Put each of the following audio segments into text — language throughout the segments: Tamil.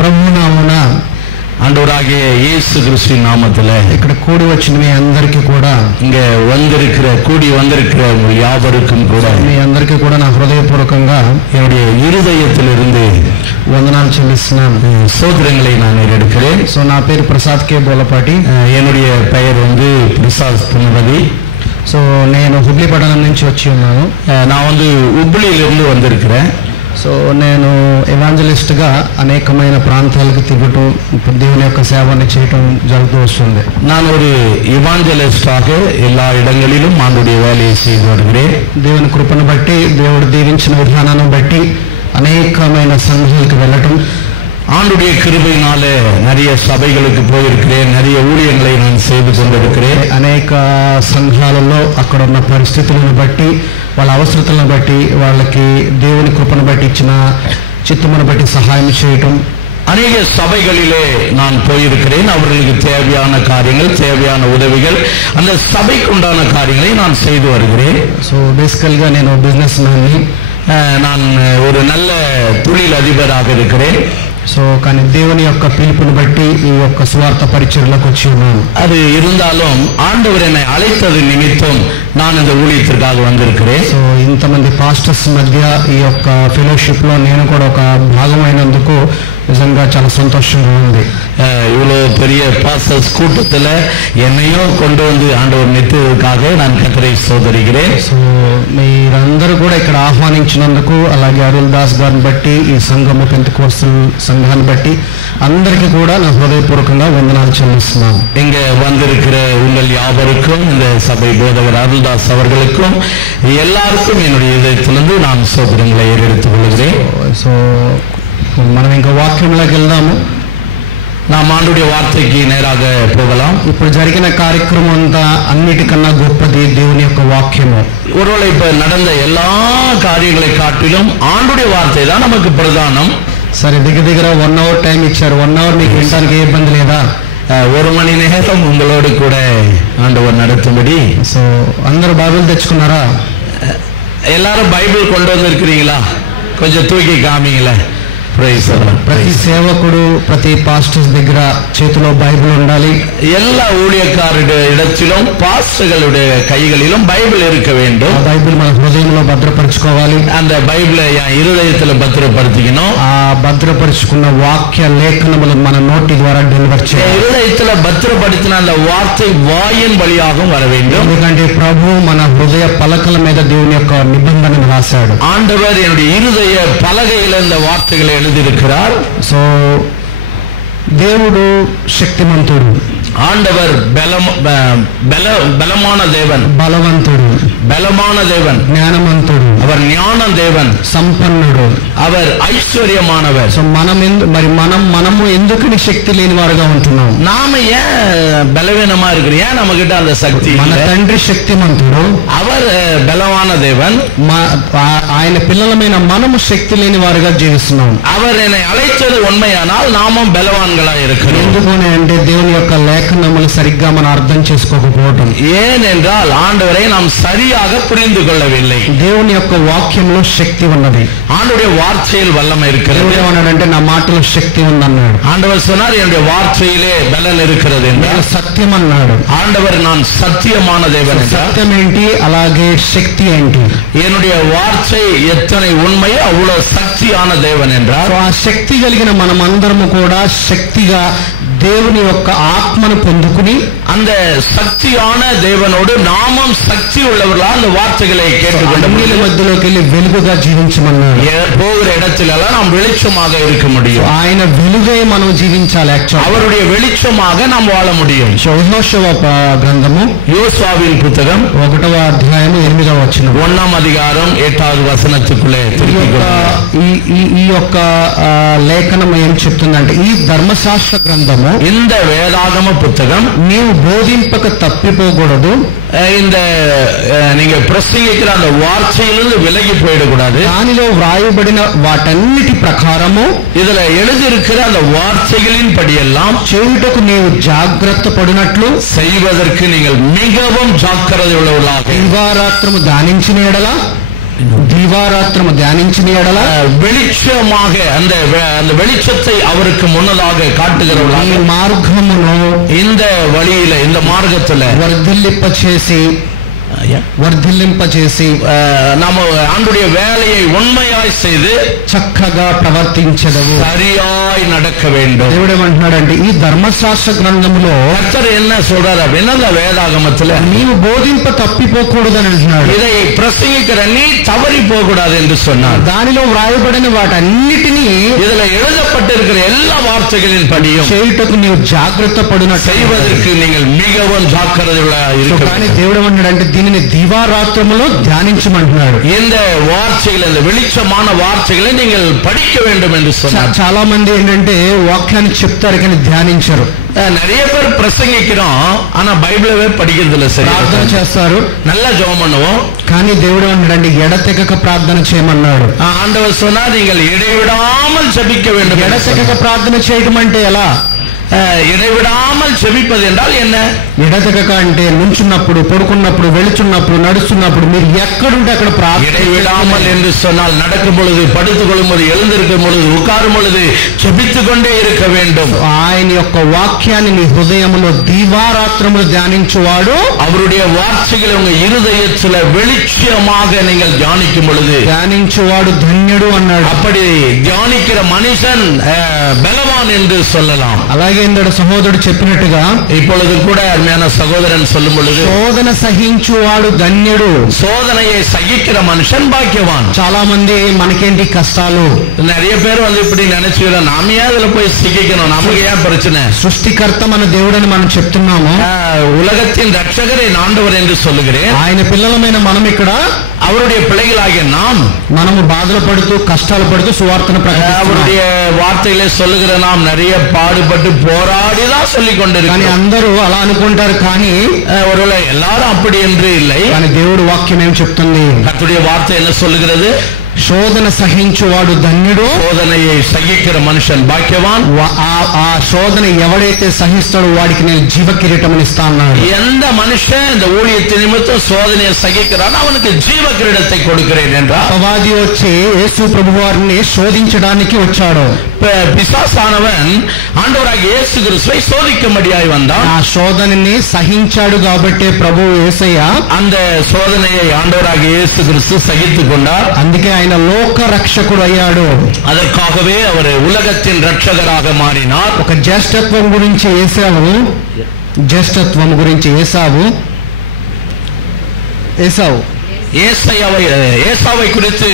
ప్రభునామమున ஆண்டவராகிய இயேசு கிறிஸ்துவின் நாமத்தில் ఇక్కడ కూడి వచ్చిన మీ అందరికీ కూడా கூடி வந்திருக்கிற உங்கள் யாவருக்கும் கூட మీ అందరికీ కూడా నా హృదయపూర్వకంగా என்னுடைய இருதயத்திலிருந்து వందనాలు చెల్లిస్తున్నాను. சோதரங்களை நான் எடுக்கிறேன். సో నా పేరు ప్రసాద్ కే బోలపాటి. என்னுடைய பெயர் பிரசாத் புனரவி. సో నేను హుబ్లీ పట్టణం నుంచి వచ్చి ఉన్నాను. நான் హుబ్లీలిருந்து வந்திருக்கிறேன். సో నేను ఎవాంజలిస్ట్గా అనేకమైన ప్రాంతాలకు తిరుగుతూ దేవుని యొక్క సేవని చేయటం జరుగుతూ వస్తుంది. நான் ஒரு இவாஞ்சலிஸ்டாக எல்லா இடங்களிலும் ஆண்டுடைய வேலையை செய்து வருகிறேன். దేవుని కృపను బట్టి, దేవుడు దీవించిన విధానాన్ని బట్టి అనేకమైన సంఘాలకు వెళ్ళటం, ஆண்டுடைய கிருபையினால நிறைய சபைகளுக்கு போயிருக்கிறேன். நிறைய ஊழியங்களை நான் செய்து கொண்டிருக்கிறேன். అనేక సంఘాలలో అక్కడ ఉన్న పరిస్థితులను బట్టి, వాళ్ళ అవసరతలను బట్టి, వాళ్ళకి దేవుని కృపను బట్టి, ఇచ్చిన చిత్తమును బట్టి సహాయం చేయటం, அநேக சபைகளிலே நான் போயிருக்கிறேன். அவர்களுக்கு தேவையான காரியங்கள், தேவையான உதவிகள், அந்த சபைக்கு உண்டான காரியங்களை நான் செய்து வருகிறேன். సో బేసికల్గా నేను బిజినెస్ మ్యాన్ని, நான் ஒரு நல்ல தொழில் அதிபராக இருக்கிறேன். సో కానీ దేవుని యొక్క పిలుపుని బట్టి ఈ యొక్క స్వార్థ పరిచర్లకు వచ్చి ఉన్నాను. அது இருந்தாலும் ஆண்டவர் என்னை அழைத்தது நிமித்தம் நான் இந்த ஊழியத்திற்காக வந்திருக்கிறேன். సో ఇంతమంది పాస్టర్స్ మధ్య ఈ యొక్క ఫెలోషిప్ లో నేను కూడా ఒక భాగమైనందుకు నిజంగా చాలా సంతోషంగా ఉంది. இவ்வளோ பெரிய பாஸ்டர்ஸ் கூட்டத்தில் என்னையும் கொண்டு வந்து ஆண்டவர் நிறுத்துவதற்காக நான் கர்த்தரை ஸ்தோத்திரிக்கிறேன். సో మీరందరూ కూడా ఇక్కడ ఆహ్వానించినందుకు, అలాగే అరుల్ దాస్ గారిని బట్టి, ఈ సంఘము పెంతెకోస్తల్ సంఘాన్ని బట్టి అందరికీ కూడా నా హృదయపూర్వకంగా వందనాలు చెల్లిస్తున్నాను. இங்க வந்திருக்கிற உங்கள் யாவருக்கும், இந்த சபை போதவர் அருள்தாஸ் அவர்களுக்கும், எல்லாருக்கும் என்னுடைய இதயத்திலிருந்து நான் ஸ்தோத்திரங்களை ஏறெடுத்துக் கொள்கிறேன். సో మనం ఇంకా వాక్యంలోకి వెళ్దాము. நாம் ஆண்டுடைய வார்த்தைக்கு நேராக போகலாம். ఇప్పుడు జరిగిన కార్యక్రమం అంతా అన్నిటికన్నా గొప్పది దేవుని యొక్క వాక్యము. ஒருவேளை இப்ப நடந்த எல்லா காரியங்களை காட்டிலும் ஆண்டுடைய வார்த்தை தான் நமக்கு பிரதானம். సరే, దగ్గర 1 hour టైం ఇచ్చారు. 1 hour మీకు వినడానికి ఏ ఇబ్బంది లేదా? 1 மணி நேரம் உங்களோடு கூட ஆண்டவர் நடத்தும்படி. సో అందరూ బైబిల్ తెచ్చుకున్నారా? எல்லாரும் பைபிள் கொண்டு வந்திருக்கிறீங்களா? கொஞ்சம் தூக்கி காமிங்களே. ప్రతి సేవకుడు, ప్రతి పాస్టర్స్ దగ్గర చేతిలో బైబిల్ ఉండాలి. எல்லா ஊழியக்காரருடைய இடத்திலும், பாஸ்டர்களுடைய கைகளிலும் பைபிள் இருக்க வேண்டும். ఆ బైబిల్ మన హృదయంలో భద్రపరచుకోవాలి. அந்த பைபிளை என் இருதயத்தில் பத்திரப்படுத்திக்கணும். ఆ భద్రపరుచుకున్న వాక్య లేఖనములు మన నోటి ద్వారా డెలివర్ చేయాలి. இருதயத்தில் பத்திரப்படுத்தின அந்த வார்த்தை வாயின் வழியாகவும் வர வேண்டும். ఎందుకంటే ప్రభు మన హృదయ పలకల మీద దేవుని యొక్క నిబంధనను రాశాడు. ஆண்டவர் என்னுடைய இருதய பலகையில் இந்த வார்த்தைகளை எழுதியிருக்கிறார். సో దేవుడు శక్తిమంతుడు, ஆண்டவர் பலமான தேவன், బలవంతుడు, பலமான தேவன், జ్ఞానవంతుడు, அவர் ஞான தேவன், సంపన్నుడు, அவர் ஐஸ்வர்யமானவர். సో మనము ఎందుకని శక్తి లేని వారుగా ఉంటున్నాం? நாம ஏன் பலவீனமா இருக்கிறோம்? ஏன் நம்ம கிட்ட அந்த சக்தி? మన తండ్రి శక్తిమంతుడు, அவர் பலமான தேவன். ఆయన పిల్లలమైన మనము శక్తి లేని వారుగా జీవిస్తున్నాం. அவர் என்னை அழைத்தது உண்மையானால் நாமும் பலவான்களா இருக்கிறோம். ఎందుకని అంటే దేవుని యొక్క లేఖనములు సరిగ్గా మనం అర్థం చేసుకోకపోవటం. ஏனென்றால் ஆண்டவரை நாம் சரியாக புரிந்து கொள்ளவில்லை. దేవుని యొక్క వాక్యంలో శక్తి ఉన్నది. ஆண்டவருடைய வார்த்தையில் வல்லமை இருக்கிறது. దేవుడు ఏమన్నాడంటే నా మాటలో శక్తి ఉందన్నాడు. ஆண்டவர் சொன்னார் என்னுடைய வார்த்தையிலே பலன் இருக்கிறது என்றார். సత్యం అన్నాడు. ஆண்டவர் நான் சத்தியமான தேவன் என்றார். సత్యం ఏంటి, అలాగే శక్తి ఏంటి? என்னுடைய வார்த்தை எத்தனை உண்மையோ அவ்வளவு சக்தியான தேவன் என்றார். ఆ శక్తి కలిగిన మనమందరము కూడా శక్తిగా దేవుని యొక్క ఆత్మను పొందుకుని, அந்த சக்தியான தேவனோடு நாமும் சக்தி உள்ளவர்களா அந்த வார்த்தைகளை கேட்டுக்கொண்டு అన్నిల మధ్యలోకి వెళ్ళి వెలుగుగా జీవించమన్నాడు. போகிற இடத்திலெல்லாம் நாம் வெளிச்சமாக இருக்க முடியும். ఆయన వెలుగై మనం జీవించాలి. அவருடைய வெளிச்சமாக நாம் வாழ முடியும். యెహోషువ గ్రంథము யோசுவாவின் புத்தகம் 1వ అధ్యాయం 8వ వచనం, 1వ அதிகாரம் 8వ వచనத்துக்குள்ளே ఈ యొక్క లేఖనం ఏం చెప్తుందంటే, ఈ ధర్మశాస్త్ర గ్రంథము, இந்த வேதாகம புத்தகம் నీవు బోధింపక తప్పిపోకూడదు, இந்த நீங்க பிரசங்கிக்கிற அந்த வார்த்தையிலிருந்து விலகி போயிடக்கூடாது. దానిలో వ్రాయబడిన వాటన్నిటి ప్రకారము, இதுல எழுதியிருக்கிற அந்த வார்த்தைகளின் படியெல்லாம் చేయుటకు నీవు జాగ్రత్త పడినట్లు, செய்வதற்கு நீங்கள் மிகவும் ஜாக்கிரதை உள்ளவர்களாக దివారాత్రము ధ్యానించిన ఎడల దివారాత్రము ధ్యానించిన ఎడల வெளிச்சமாக அந்த வெளிச்சத்தை அவருக்கு முன்னதாக காட்டுகிறவர்களாக మార్గమును இந்த வழியில இந்த மார்க்கத்துல వర్ధిల్లింపచేసి நாம ஆண்டுடைய வேலையை உண்மையாய் செய்து చక్కగా ప్రవర్తించెదవు, சரியாய் நடக்க வேண்டும். దేవుడు ఏమంటున్నాడంటే ఈ ధర్మశాస్త్ర గ్రంథములో கர்த்தர் என்ன சொல்றாரு அப்படின்னா அந்த வேதாகமத்துல నీవు బోధింప తప్పిపోకూడదని అంటున్నాడు. இதை பிரசங்கிக்கிற நீ தவறி போகக்கூடாது என்று சொன்னார். దానిలో వ్రాయబడిన వాటన్నిటినీ இதுல எழுதப்பட்டிருக்கிற எல்லா வார்த்தைகளின் படியும் చేయుటకు నీవు జాగ్రత్త పడున செய்வதற்கு நீங்கள் மிகவும் ஜாக்கிரதையாக இருக்க కానీ దేవుడు ఏమంటున్నాడంటే దీనిని దివారాత్రములో ధ్యానించమంటున్నాడు. இந்த வார்த்தைகள் இந்த வெளிச்சமான வார்த்தைகளை நீங்கள் படிக்க வேண்டும் என்று சொன்னார். చాలా మంది ఏంటంటే వాక్యాన్ని చెప్తారు కానీ ధ్యానించరు. நிறைய பேர் பிரசங்கிக்கிறோம் ஆனா பைபிளவே படிக்கிறது இல்ல. சரி, ప్రార్థన చేస్తారు, நல்லா ஜெபம் பண்ணுவோம், కానీ దేవుడు ఏమంటాడంటే ఎడతెగక ప్రార్థన చేయమన్నాడు. ஆண்டவர் சொன்னா நீங்கள் இடைவிடாமல் ஜெபிக்க வேண்டும். ఎడతెగక ప్రార్థన చేయడం అంటే ఎలా? இடைவிடாமல் ஜெபிப்பது என்றால் என்ன? ఎడతెగక అంటే నుంచున్నప్పుడు, పడుకున్నప్పుడు, వెళుచున్నప్పుడు, నడుస్తున్నప్పుడు మీరు ఎక్కడుంటే అక్కడ ప్రార్థన. இடைவிடாமல் என்று சொன்னால் நடக்கும் பொழுது, படுத்துக் கொள்ளும் பொழுது, எழுந்திருக்கும் பொழுது, உட்காரும் பொழுது ஜெபித்துக் கொண்டே இருக்க வேண்டும். ఆయన యొక్క వాక్యాన్ని నీ హృదయంలో దివారాత్రములు ధ్యానించువాడు, அவருடைய வார்த்தைகளை உங்க இருதயத்தில் வெளிச்சமாக நீங்கள் தியானிக்கும் பொழுது ధ్యానించువాడు ధన్యుడు అన్నాడు. அப்படி தியானிக்கிற மனுஷன் பலவான் என்று சொல்லலாம். అలాగే ఇందడు సహోదరుడు చెప్పినట్టుగా இப்பொழுது கூட அருமையான சகோதரன் சொல்லும் பொழுது శోధన సహించువాడు ధన్యుడు, சோதனையை சகிக்கிற மனுஷன் பாக்கியவான். చాలా మంది మనకేంటి కష్టాలు, நிறைய பேர் இப்படி நினைச்சுக்கிறோம், நாம ஏன் அதுல போய் சிக்கிக்கணும், நமக்கு ஏன் பிரச்சனை. సృష్టికర్త మన దేవుడని మనం చెప్తున్నాము, உலகத்தின் ரட்சகரை ஆண்டவர் என்று சொல்லுகிறேன். ఆయన పిల్లలమైన మనం ఇక్కడ அவருடைய பிள்ளைகளாகிய நாம் మనము బాధలు పడుతూ కష్టాలు పడుతూ సువార్తను ప్రకటిస్తున్నాం. அவருடைய வார்த்தைகளை சொல்லுகிற நாம் நிறைய பாடுபட்டு போராடிதான் சொல்லிக் கொண்டிருக்கிறோம். కానీ అందరూ అలా అనుకుంటారు, కానీ ஒருவேளை எல்லாரும் அப்படி என்று இல்லை. కానీ దేవుడు వాక్యం ఏం చెప్తుంది? கர்த்தருடைய వార్త என்ன சொல்லுகிறது? శోధన సహించువాడు ధన్యుడు, சோதனையை சகிக்கிற மனுஷன் பாக்கியவான். ఆ శోధన ఎవడైతే సహిస్తాడో వాడికి నేను జీవ కిరీటం ఇస్తా అన్నాడు. எந்த மனுஷன் இந்த ஊழியத்தின் நிமித்தம் சோதனையை சகிக்கிறான் அவனுக்கு ஜீவ கிரீடத்தை கொடுக்கிறேன் என்றார். అపవాది వచ్చి యేసు ప్రభు వారిని శోధించడానికి వచ్చాడు. பிசாசானவன் ஆண்டவராகிய இயேசு கிறிஸ்துவை சோதிக்கும்படியாய் வந்தான். ఆ శోధనని సహించాడు కాబట్టి ప్రభు యేసయ్య அந்த சோதனையை ஆண்டவராகிய இயேசு கிறிஸ்து சகித்துக் கொண்டார். అందుకే ఆయన లోక రక్షకుడు అయ్యాడు. அதற்காகவே அவர் உலகத்தின் ரட்சகராக மாறினார். ఒక జ్యేష్ఠత్వం గురించి ఏసావు ஏசாவை குறித்து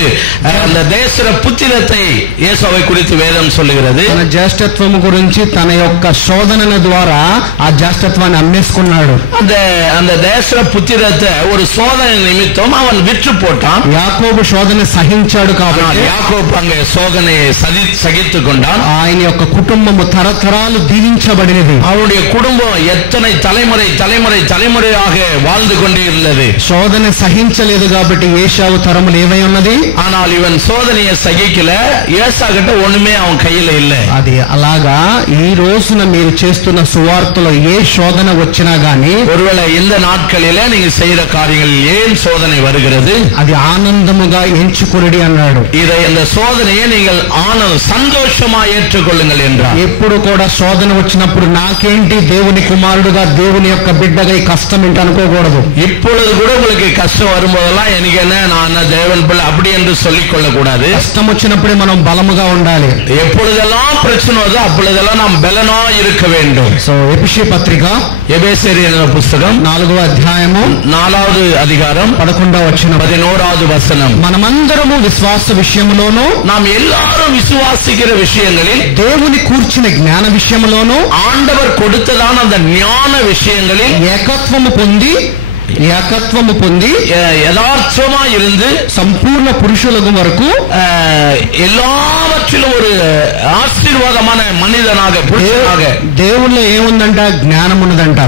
அந்த தேசர புத்திரத்தை ஏசாவை குறித்து வேதம் சொல்லுகிறது. తన జ్యేష్ఠత్వం గురించి తన యొక్క శోధనల ద్వారా ఆ జ్యేష్ఠత్వాన్ని అమ్మేసుకున్నాడు. அந்த தேசர புத்திரத்தை ஒரு சோதனை நிமித்தம் அவன் விற்று போட்டான். యాకోబు శోధన సహించాడు కాబట్టి యాకోబు அங்கே சோதனையை சகித்துக் கொண்டான். ఆయన యొక్క కుటుంబము తరతరాలు దీవించబడినది. அவருடைய குடும்பம் எத்தனை தலைமுறையாக வாழ்ந்து கொண்டே இருந்தது. శోధన సహించలేదు కాబట్టి ఏశావు తరములు ఏమై ఉన్నది? ஆனால் இவன் சோதனையை சகிக்கல, ஏசா கிட்ட ஒண்ணுமே அவன் கையில இல்ல. అది అలాగా ఈ రోజున మీరు చేస్తున్న సువార్తలో ఏ శోధన వచ్చినా గానీ, ஒருவேளை இந்த நாட்களில நீங்க செய்யற காரியங்களில் ஏன் சோதனை வருகிறது, అది ఆనందముగా ఎంచుకొనుడి అన్నాడు. இதை இந்த சோதனையை நீங்கள் సంతోషமா ஏற்றுக்கொள்ளுங்கள் என்றார். ఎప్పుడు కూడా శోధన వచ్చినప్పుడు నాకేంటి దేవుని కుమారుడుగా దేవుని యొక్క బిడ్డగా ఈ కష్టం ఏంటి అనుకోకూడదు. இப்பொழுது கூட உங்களுக்கு கஷ்டம் வரும்போதெல்லாம் எனக்கு என்ன, நான் தேவன் பிள்ளை அப்படி என்று சொல்லிக் கொள்ள கூடாது. కష్టం వచ్చినప్పుడే మనం బలముగా ఉండాలి. எப்பொழுதெல்லாம் பிரச்சனை வருதோ அப்பொழுதெல்லாம் நாம் பலனா இருக்க வேண்டும். సో ఎఫెసీ పత్రిక ఎబేసీయుల పుస్తకం 4వ అధ్యాయము 4వ அதிகாரம் 11వ వచనం, 11வது வசனம். మనమందరము విశ్వాస విషయములోను, நாம் எல்லாரும் விசுவாசிக்கிற விஷயங்களில், దేవుని కూర్చిన జ్ఞాన విషయములోను, ஆண்டவர் கொடுத்ததான அந்த ஞான விஷயங்களில் ఏకత్వము పొంది யதார்த்தமா இருந்து సంపూర్ణ పురుషులకు వరకు எல்லாவற்றிலும் ஒரு ஆசீர்வாதமான மனிதனாக, புருషனாக. దేవుళ్ళో ఏముందంట? జ్ఞానం ఉన్నదంట.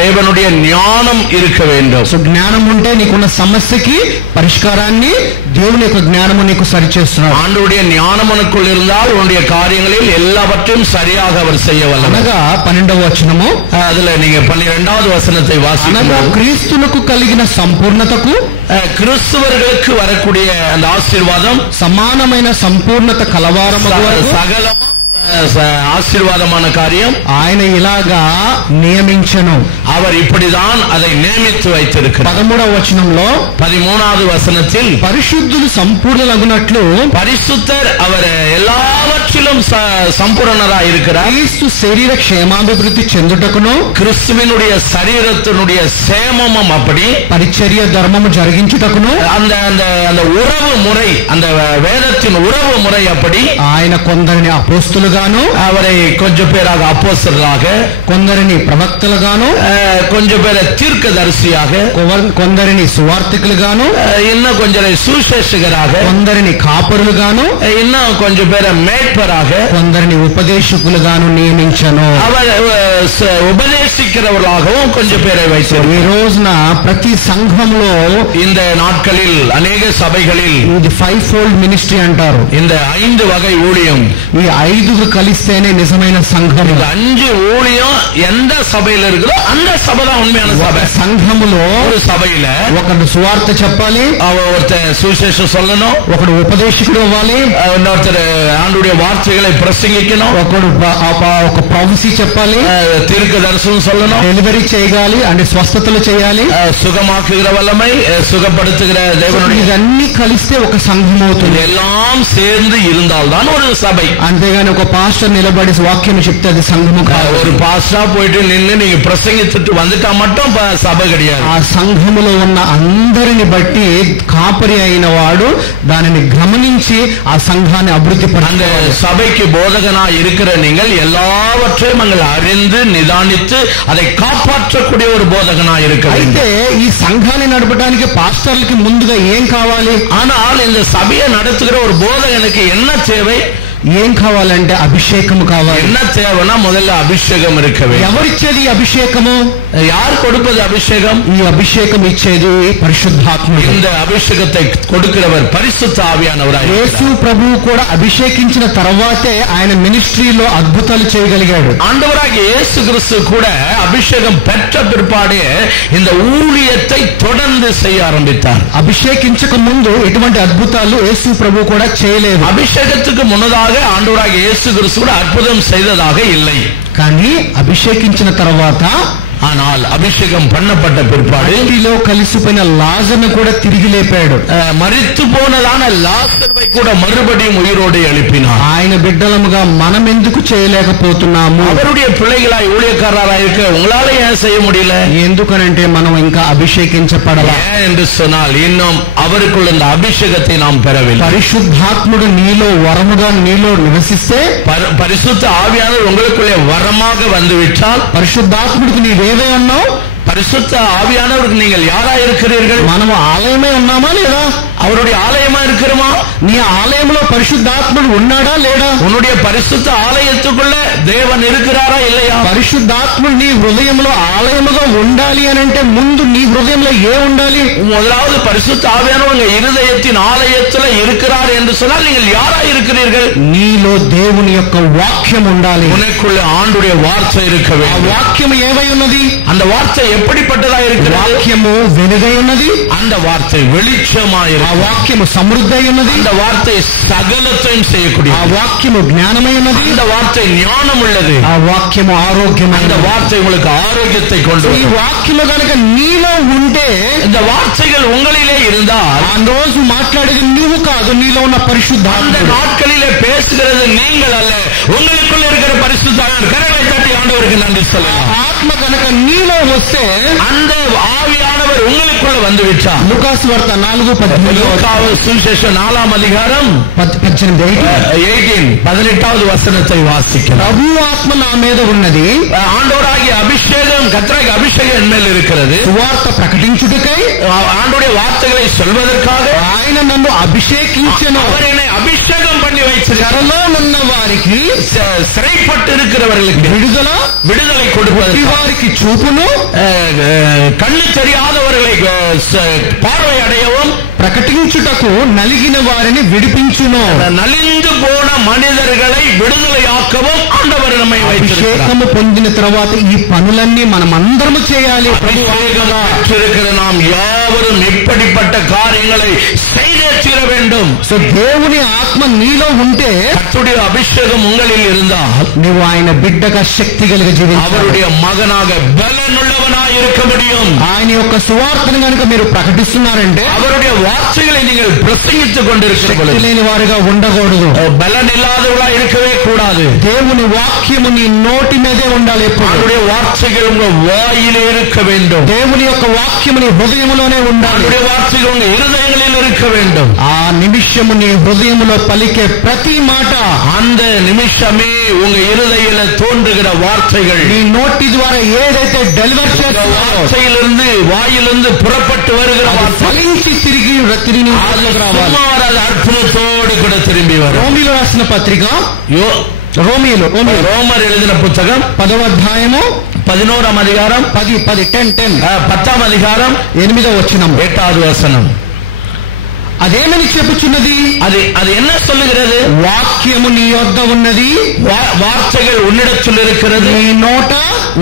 தேவனுடைய ஞானம் இருக்க வேண்டும். సో జ్ఞానం ఉంటే నీకున్న సమస్యకి పరిష్కారాన్ని దేవుని యొక్క జ్ఞానము నీకు సరిచేస్తున్నాడు. ஆண்டவருடைய ஞானம் உனக்குள் இருந்தால் உன்னுடைய காரியங்களில் எல்லாவற்றையும் சரியாக அவர் செய்ய வல்லவர். అనగా 12వ వచనము, அதுல நீங்க 12வது வசனத்தை అనగా வாசிக்கலாம். క్రీస్తునకు కలిగిన సంపూర్ణతకు கிறிஸ்துவர்களுக்கு வரக்கூடிய அந்த ஆசீர்வாதம் సమానమైన సంపూర్ణత కలవారము சகல ஆசீர்வாதமான காரியம் ఆయన ఇలాగా నియమించను. அவர் இப்படிதான் அதை நியமித்து வைத்திருக்கிறார். 13వ వచనంలో 13வது வசனத்தில் పరిశుద్ధులు సంపూర్ణులగునట్లు பரிசுத்தர் அவர் எல்லாவற்றிலும் சம்பூர்ணராய் இருக்கிறார். క్రీస్తు శరీర క్షేమాభివృద్ధి చెందుటకును கிறிஸ்துவினுடைய சரீரத்தினுடைய சேமமும் அப்படி పరిచర్య ధర్మము జరిగించుటకును அந்த அந்த அந்த உறவு முறை அந்த வேதத்தின் உறவு முறை அப்படி ఆయన కొందరిని అపోస్తులుగాను அவரை கொஞ்சம் பேராக அப்போஸ்தலராக కొందరిని ప్రవక్తలుగాను கொஞ்சம் பேரை தீர்க்கதரிசியாக కొందరిని సువార్తికులుగాను இன்னும் கொஞ்சம் சுவிசேஷகராக కొందరిని కాపరులుగాను இன்னும் கொஞ்சம் பேரை மேய்ப்பராக కొందరిని ఉపదేశకులుగాను నియమించను. அவர் உபதேசிக்கிறவர்களாகவும் கொஞ்சம் பேரை வைத்தார். ఈ రోజున ప్రతి సంఘంలో இந்த நாட்களில் அநேக சபைகளில் ఇది 5-fold మినిస్ట్రీ అంటారు. இந்த 5 வகை ஊழியம், ఈ 5 కలిస్తేనే నిజమైన సంఘం. இந்த 5 ஊழியம் எந்த சபையில இருக்குதோ அந்த சபை தான் உண்மையான சபை. సంఘములో ஒரு சபையில ఒకడు సువార్త చెప్పాలి, ஒருத்தர் சுவிசேஷம் சொல்லணும், ఒకడు ఉపదేశకుడు అవ్వాలి, இன்னொருத்தர் ஆண்டவருடைய வார்த்தைகளை பிரசங்கிக்கணும், ఒకడు ఒక ప్రొఫెసీ చెప్పాలి, தீர்க்க தரிசனம் சொல்லணும், డెలివరీ చేయగాలి అంటే స్వస్థతలు చేయాలి, சுகமாக்குகிற வல்லமை, சுகப்படுத்துகிற தேவனுடைய ఇవన్నీ కలిస్తే ఒక సంఘం అవుతుంది. எல்லாம் சேர்ந்து இருந்தால்தான் ஒரு சபை. అంతేగాని ఒక పాస్టర్ నిలబడి వాక్యం చెప్తే అది సంఘము కాదు. ஒரு பாஸ்டரா போயிட்டு నిన్ను நீங்க பிரசங்கித்துட்டு வந்துட்டா மட்டும் சபை கிடையாது. ఆ సంఘములో ఉన్న అందరిని బట్టి కాపరి అయిన వాడు దానిని గమనించి ఆ సంఘాన్ని అభివృద్ధి அந்த சபைக்கு போதகனா இருக்கிற நீங்கள் எல்லாவற்றையும் நீங்கள் அறிந்து நிதானித்து அதை காப்பாற்றக்கூடிய ஒரு போதகனா இருக்க வேண்டும். అయితే ఈ సంఘాన్ని నడపడానికి పాస్టర్లకి ముందుగా ఏం కావాలి? ஆனால் இந்த சபையை நடத்துகிற ஒரு போதகனுக்கு என்ன தேவை? ఏం కావాలంటే అభిషేకము కావాలి. என்ன தேவைன்னா முதல்ல அபிஷேகம் இருக்க வேண்டும். ఎవరిచ్చేది అభిషేకము? யார் கொடுப்பது அபிஷேகம்? ఈ అభిషేకం ఇచ్చేది పరిశుద్ధాత్ముడు. இந்த అభిషేకத்தை கொடுக்கிறவர் பரிசுத்த ஆவியானவராய். యేసు ప్రభువు కూడా అభిషేకించిన తర్వాతే ఆయన మినిస్ట్రీలో అద్భుతాలు చేయగలిగాడు. ஆண்டவராகிய இயேசு கிறிஸ்து கூட அபிஷேகம் பெற்ற பிற்பாடு இந்த ஊழியத்தை தொடர்ந்து செய்ய ஆரம்பித்தார். అభిషేకించక ముందు ఎటువంటి అద్భుతాలు యేసు ప్రభువు కూడా చేయలేదు. அபிஷேகத்துக்கு முன்னதாக ஆண்டவராகிய இயேசு கிறிஸ்து கூட அற்புதம் செய்ததாக இல்லை. కానీ అభిషేకించిన తర్వాత ஆனால் அபிஷேகம் பண்ணப்பட்ட பிற்பாடு ఇంటిలో కలిసిపోయిన లాజర్ను కూడా తిరిగి లేపాడు. மரித்து போனதான லாசர்வை கூட மறுபடியும் உயிரோடு எழுப்பினார். ఆయన బిడ్డలముగా మనం ఎందుకు చేయలేకపోతున్నాము? அவருடைய பிள்ளைகளாய் ஊழியக்காரராய் இருக்க உங்களால ஏன் செய்ய முடியல? ఎందుకనంటే మనం ఇంకా అభిషేకించబడాలి. ஏன் என்று சொன்னால் இன்னும் அவருக்குள்ள இந்த அபிஷேகத்தை நாம் பெறவில்லை. పరిశుద్ధాత్ముడు నీలో వరముగా నీలో నివసిస్తే, பரிசுத்த ஆவியானவர் உங்களுக்குள்ளே வரமாக வந்துவிட்டால், పరిశుద్ధాత్ముడికి నీవేవే ఉన్నావు? பரிசுத்த ஆவியானவருக்கு நீங்கள் யாரா இருக்கிறீர்கள்? మనం ఆలయమే ఉన్నామా లేదా? அவருடைய ஆலயமா இருக்கிறோமா? నీ ఆలయంలో పరిశుద్ధాత్ముడు ఉన్నాడా లేడా? உன்னுடைய பரிசுத்த ஆலயத்துக்குள்ள தேவன் இருக்கிறாரா இல்லையா? పరిశుద్ధాత్ముడు నీ హృదయంలో ఆలయముగా ఉండాలి అని అంటే ముందు నీ హృదయంలో ఏ ఉండాలి? முதலாவது பரிசுத்த ஆவியானவர் உங்க இருதயத்தின் ஆலயத்துல இருக்கிறார் என்று சொன்னால் நீங்கள் யாரா இருக்கிறீர்கள்? నీలో దేవుని యొక్క వాక్యం ఉండాలి. உனக்குள்ள ஆண்டுடைய வார்த்தை இருக்க ఆ வேண்டும். వాక్యం ఏవై ఉన్నది? அந்த వార్త எப்படிப்பட்டதா இருக்கிறது? వాక్యము వెలుగై ఉన్నది. அந்த వార్த்தை வெளிச்சமா ఆ இருக்கிறது. వాక్యము సమృద్ధై ఉన్నది. அந்த வார்த்தை சகலத்தையும் செய்யக்கூடிய, ఆ వాక్యము జ్ఞానమై ఉన్నది. அந்த వార్த்தை ஞானம் உள்ளது. ఆ వాక్యము ఆరోగ్యమై அந்த ఉన్నది. வார்த்தை உங்களுக்கு ஆரோக்கியத்தை கொண்டு ఈ வரும். వాక్యము కనుక నీలో ఉంటే, இந்த வார்த்தைகள் உங்களிலே இருந்தால், ఆ రోజు మాట్లాడేది నువ్వు కాదు, నీలో ఉన్న அந்த పరిశుద్ధాత్ముడు. நாட்களிலே பேசுகிறது நீங்கள் அல்ல, உங்களுக்குள்ள இருக்கிற பரிசுத்தாவியானவர். கரங்களை தட்டி ஆண்டவருக்கு நன்றி சொல்லலாம். ఆత్మ కనుక నీలో వస్తే, அந்த ஆவியானவர் உங்களுக்கு உள்ளுக்குள்ள வந்து விட்டான். లూకాసు వార్త 4:18 சுவிசேஷம் 4ஆம் அதிகாரம் 18 18வது வசனத்தை வாசிக்கலாம். ప్రభు ఆత్మ నా మీద ఉన్నది, ஆண்டவராகிய அபிஷேகம், கர்த்தராகிய அபிஷேகம் என் மேல் இருக்கிறது. సువార్త ప్రకటించుటకై, ஆண்டவருடைய வார்த்தைகளை சொல்வதற்காக ఆయన నన్ను అభిషేకించెను. அவர் என்னை அபிஷேகம் பண்ணி வைத்திருக்கிறார். చెరలో ఉన్న వారికి, சிறைப்பட்டு இருக்கிறவர்களுக்கு விடுதலை கொடுப்பது, వారికి చూపును, கண்ணு தெரியாதவர்களை பார்வை அடையவும், ప్రకటించుటకు నలిగిన వారిని విడిపించును. నలిందు పోన మనిదర్களை విడుదలయాక్கவும் ఆండవర్ நம்மை అభిషేకము పొందిన తర్వాత ఈ పనులన్నీ మనం అందరము చేయాలి. பெற்றிருக்கிற நாம் யாவரும் இப்படிப்பட்ட காரியங்களை செய்தே தீர வேண்டும். సో దేవుని ఆత్మ నీలో ఉంటే, கர்த்தருடைய அபிஷேகம் உங்களில் இருந்தால் నువ్వు ఆయన బిడ్డగా శక్తి కలిగి జీవించాలి. அவருடைய மகனாக பலனுள்ளவனாய் இருக்க முடியும். ఆయన యొక్క సువార్తను కనుక మీరు ప్రకటిస్తున్నారంటే, அவருடைய வார்த்தைகளை நீங்கள் பிரசங்கித்துக் கொண்டிருக்கிறீர்கள். శక్తి లేని వారుగా ఉండకూడదు, பலன் இல்லாதவர்களா இருக்கவே கூடாது. దేవుని వాక్యము నీ నోటి మీదే ఉండాలి. ఎప్పుడు அவருடைய வார்த்தைகள் உங்க வாயிலே இருக்க வேண்டும். దేవుని యొక్క వాక్యము నీ హృదయములోనే ఉండాలి. அவருடைய வார்த்தைகள் உங்க இருதயங்களில் இருக்க வேண்டும். ఆ నిమిషము నీ హృదయములో పలికే ప్రతి మాట, அந்த నిమిషమే உங்க இருதயில தோன்றுகிற வார்த்தைகள், నీ నోటి ద్వారా ఏదైతే డెలివర్ చేస్తావో, வார்த்தையிலிருந்து వాయిలిருந்து புறப்பட்டு வருகிற ఫలించి తిరిగి రావాలి. అద్భుతతోడు కూడా తిరిగి వரும். రోమిలో రాసిన పత్రిక, రోమర్ எழுதின పుస్తకం 10వ అధ్యాయము 11వ అధికారం 10వ అధికారం 8వ వచనం 8வது వచనం. అదేమని చెప్పుచున్నది? அது என்ன சொல்லுகிறது? వాక్యము నీ యొద్ద ఉన్నది, வார்த்தைகள் உன்னிடத்தில் இருக்கிறது, నీ నోట,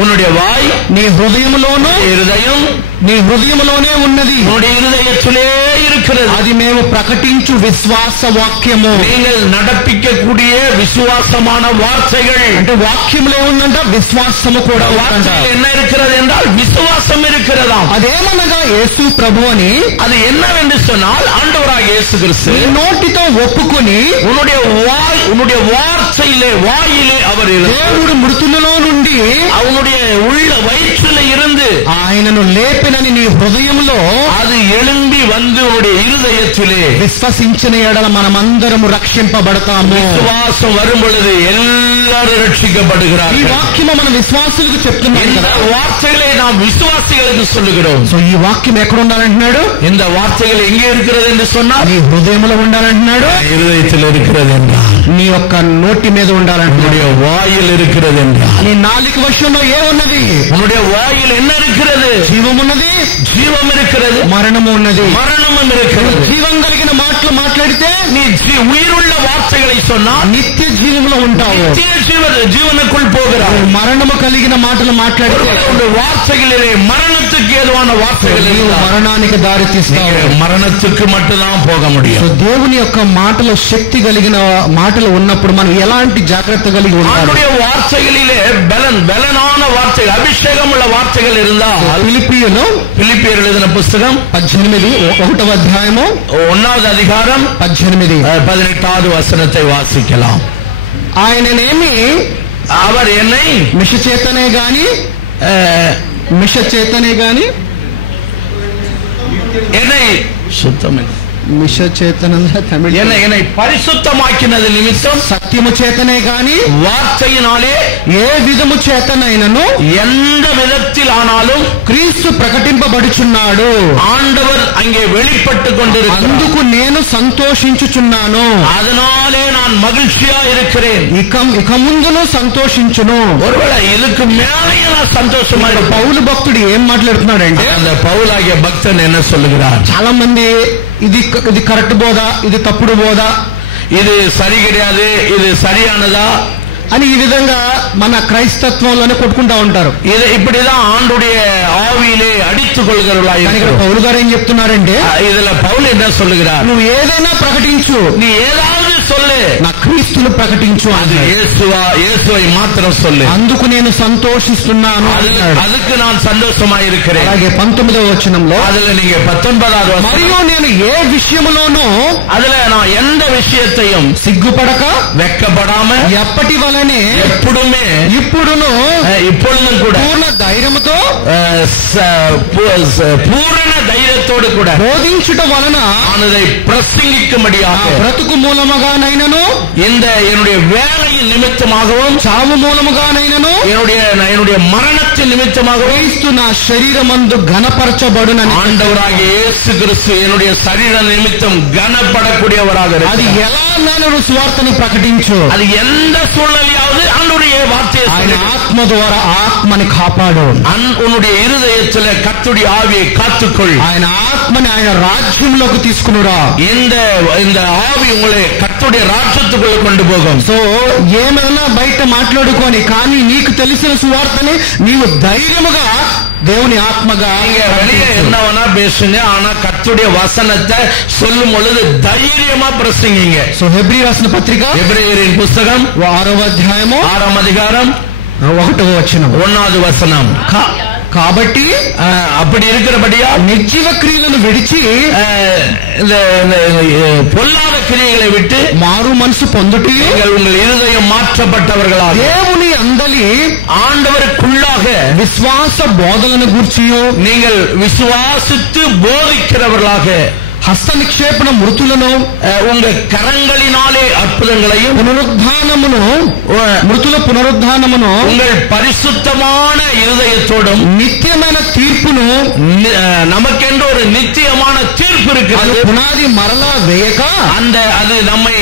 உன்னுடைய வாய், నీ హృదయములోను, இருதயம், నీ హృదయములోనే ఉన్నది, உன்னுடைய இருதயத்திலே இருக்கிறது. అది మేము ప్రకటించు విశ్వాస వాక్యము. நீங்கள் நடப்பிக்கக்கூடிய விசுவாசமான வார்த்தைகள். అంటే వాక్యములో ఉందంట, విశ్వాసము కూడా வார்த்தைகள் என்ன இருக்கிறது என்றால் விசுவாசம் இருக்கிறதா. అదేమనగా యేసు ప్రభు అని, அது என்னவென்று சொன்னால் ஆண்டவராகிய இயேசு கிறிஸ்து నోటితో ఒప్పుకొని, உன்னுடைய வார்த்தையிலே வாயிலே அவர் దేవుడు మృతులలో నుండి அவனுடைய உள்ள வயிற்றில இருந்து ఆయనను లేపినని నీ హృదయంలో அது எழும்பி வந்து உன்னுடைய இருதயத்திலே విశ్వసించిన ఎడల మనమందరము రక్షింపబడతాము. విశ్వాసం వரும் பொழுது எல்லாரும் ரட்சிக்கப்படுகிறார்கள். ఈ వాక్యము మన విశ్వాసులకు చెప్తున్నాం. இந்த வார்த்தைகளை நாம் விசுவாசிகளுக்கு சொல்லுகிறோம். సో ఈ వాక్యం ఎక్కడ ఉండాలంటున్నాడు? இந்த వార్తలు எங்கே இருக்கிறது என்று சொன்னால் నీ హృదయంలో ఉండాలంటున్నాడు. இருதயத்தில் இருக்கிறது என்றால் నీ యొక్క నోటి మీద ఉండాలంటున్నాడు. வாயில் இருக்கிறது என்றால் నీ నాలుక వశంలో ఏమున్నది? உன்னுடைய வாயில் என்ன இருக்கிறது? జీవం ఉన్నది, జీవం இருக்கிறது, మరణము ఉన్నది. మరణமும் இருக்கிறது. జీవం కలిగిన మాటలు మాట్లాడితే, நீ உயிருள்ள வார்த்தைகளை சொன்னால் నిత్య జీవంలో ఉంటావు. జీవనకుள் போகிறாవు. మరణము కలిగిన మాటలు మాట్లాడితే, வார்த்தைகளிலே மரணத்துக்கு ஏதுவான வார்த்தைகள் మరణానికి దారి తీస్తావు. మరణத்துக்கு மட்டும்தான் போக முடியும். దేవుని యొక్క మాటలో శక్తి కలిగిన మాటలు ఉన్నప్పుడు మనం ఎలాంటి జాగ్రత్త కలిగి ఉండాలి? వార్తகளிலே బలనాన వార్తలు, అభిషేకం ఉள்ள వార్తలు இருந்தால் ఫిలిప్పీయులు எழுதின పుస్తకం 1వ అధ్యాయము 1వ అధికారం 18వ వచనத்தை వాసిக்கலாம். ఆయననేమి அவர் என்னை మిష చేతనే గాని என்னை சுத்தமே మిష చేతనంగా తమిళ என்னை పరిశుద్ధమాకినది నిమిత్తం సత్యము చేతనే గాని వార్తయినాலே ఏ విధము చేతనైనను எந்த விதத்தில் ஆனாலும் క్రీస్తు ప్రకటింపబడుచున్నాడు. ஆண்டவர் அங்கே வெளிப்பட்டு கொண்டிருக்கிறார். అందుకు నేను సంతోషించుచున్నాను. அதனாலே நான் மகிழ்ச்சியா இருக்கிறேன். ఇక ముందును సంతోషించును. ஒருவேளை இதுக்கு மேலே நான் சந்தோஷமா இருப்பேன். పౌలు భక్తుడు ఏం మాట్లాడుతున్నాడంటే, அந்த పౌలాகிய భక్తன் என்ன சொல்லுகிறார்? చాలా మంది ఇది కరెక్ట్ బోధా, ఇది తప్పుడు బోధా, ఇది సరి கிடையாது, ఇది சரியானதா అని ఈ విధంగా మన క్రైస్తత్వంలోనే కొట్టుకుంటా ఉంటారు. ఇది இப்படிதான் ஆண்டுடைய ஆவியிலே அடித்துக் கொள்கிறவர்களாய். పౌలు గారు ఏం చెప్తున్నారంటే, இதுல பவுல் என்ன சொல்லுகிறார்? నువ్వు ఏదైనా ప్రకటించు, நீ ஏதாவது சொல்லு, నా క్రీస్తును ప్రకటించు அது అన్నాడు. இயேசுவை மாத்திரம் சொல்லு, అందుకు నేను సంతోషిస్తున్నాను అన్నాడు. அதுக்கு நான் சந்தோஷமா இருக்கிறேன். అలాగే 19వ వచనంలో அதுல நீங்க 19வது வசனம், మరియు నేను ఏ విషయములోనూ அதுல நான் எந்த விஷயத்தையும் సిగ్గుపడక வெக்கப்படாம ఎప్పటి వలనే எப்பொழுதுமே ఇప్పుడును இப்பொழுதும் கூட పూర్ణ ధైర్యముతో பூரண தைரியத்தோடு கூட బోధించుట వలన நான் இதை பிரசங்கிக்கும்படியாக బ్రతుకు మూలముగానైనను இந்த என்னுடைய வேலையின் நிமித்தமாகவும் చావు మూలముగానైనను என்னுடைய மரணத்தின் நிமித்தமாகவும் క్రీస్తు నా శరీరమందు ఘనపరచబడునని ஆண்டவராகிய இயேசு கிறிஸ்து என்னுடைய சரீர நிமித்தம் கனப்படக்கூடியவராக అది இருக்கிறார். ఎలా నేను సువార్తని ప్రకటించు, அது எந்த சூழ்நிலையாவது ஆண்டவருடைய வார்த்தையை ఆయన சொல்லு. ఆత్మ ద్వారా ఆత్మని కాపాడు, உன்னுடைய இருதயத்தில் கர்த்தருடைய ஆவியை காத்துக்கொள். ఆయన ఆత్మని ఆయన రాజ్యంలోకి తీసుకునురా. இந்த ஆவி உங்களை கர்த்தருடைய ராஜ்யத்துக்குள்ள கொண்டு போகும். సో ఏమైనా బయట మాట్లాడుకొని కానీ నీకు తెలిసిన సువార్తని నీవు ధైర్యముగా దేవుని ఆత్మగా நீங்க வெளியே என்ன வேணா பேசுங்க, ஆனா கர்த்தருடைய வசனத்தை சொல்லும் பொழுது தைரியமா பிரசங்கிங்க. సో హెబ్రీ రాసిన పత్రిక எபிரேயரின் புஸ்தகம் 6వ అధ్యాయము 6వ அதிகாரம் 1వ వచనం. 1வது வசனம். కాబట్టి அப்படி இருக்கிறபடியா నిర్జీవ క్రియలను విడిచి இந்த பொல்லாத கிரியைகளை விட்டு మారు మనసు పొందుటి உங்கள் இருதயம் மாற்றப்பட்டவர்களாக దేవుని అందలి ஆண்டவருக்குள்ளாக విశ్వాస బోధలను గూర్చి நீங்கள் விசுவாசித்து போதிக்கிறவர்களாக హస్త నిక్షేపణ మృతులను உங்க கரங்களினாலே அற்புதங்களையும் పునరుద్ధానమును మృతుల పునరుద్ధానమును உங்கள் பரிசுத்தமான இருதயத்தோடும் నిత్యమైన తీర్పును நமக்கென்று ஒரு நித்தியமான தீர்ப்பு இருக்கிறது. పునాది మరలా వేయక அது நம்மை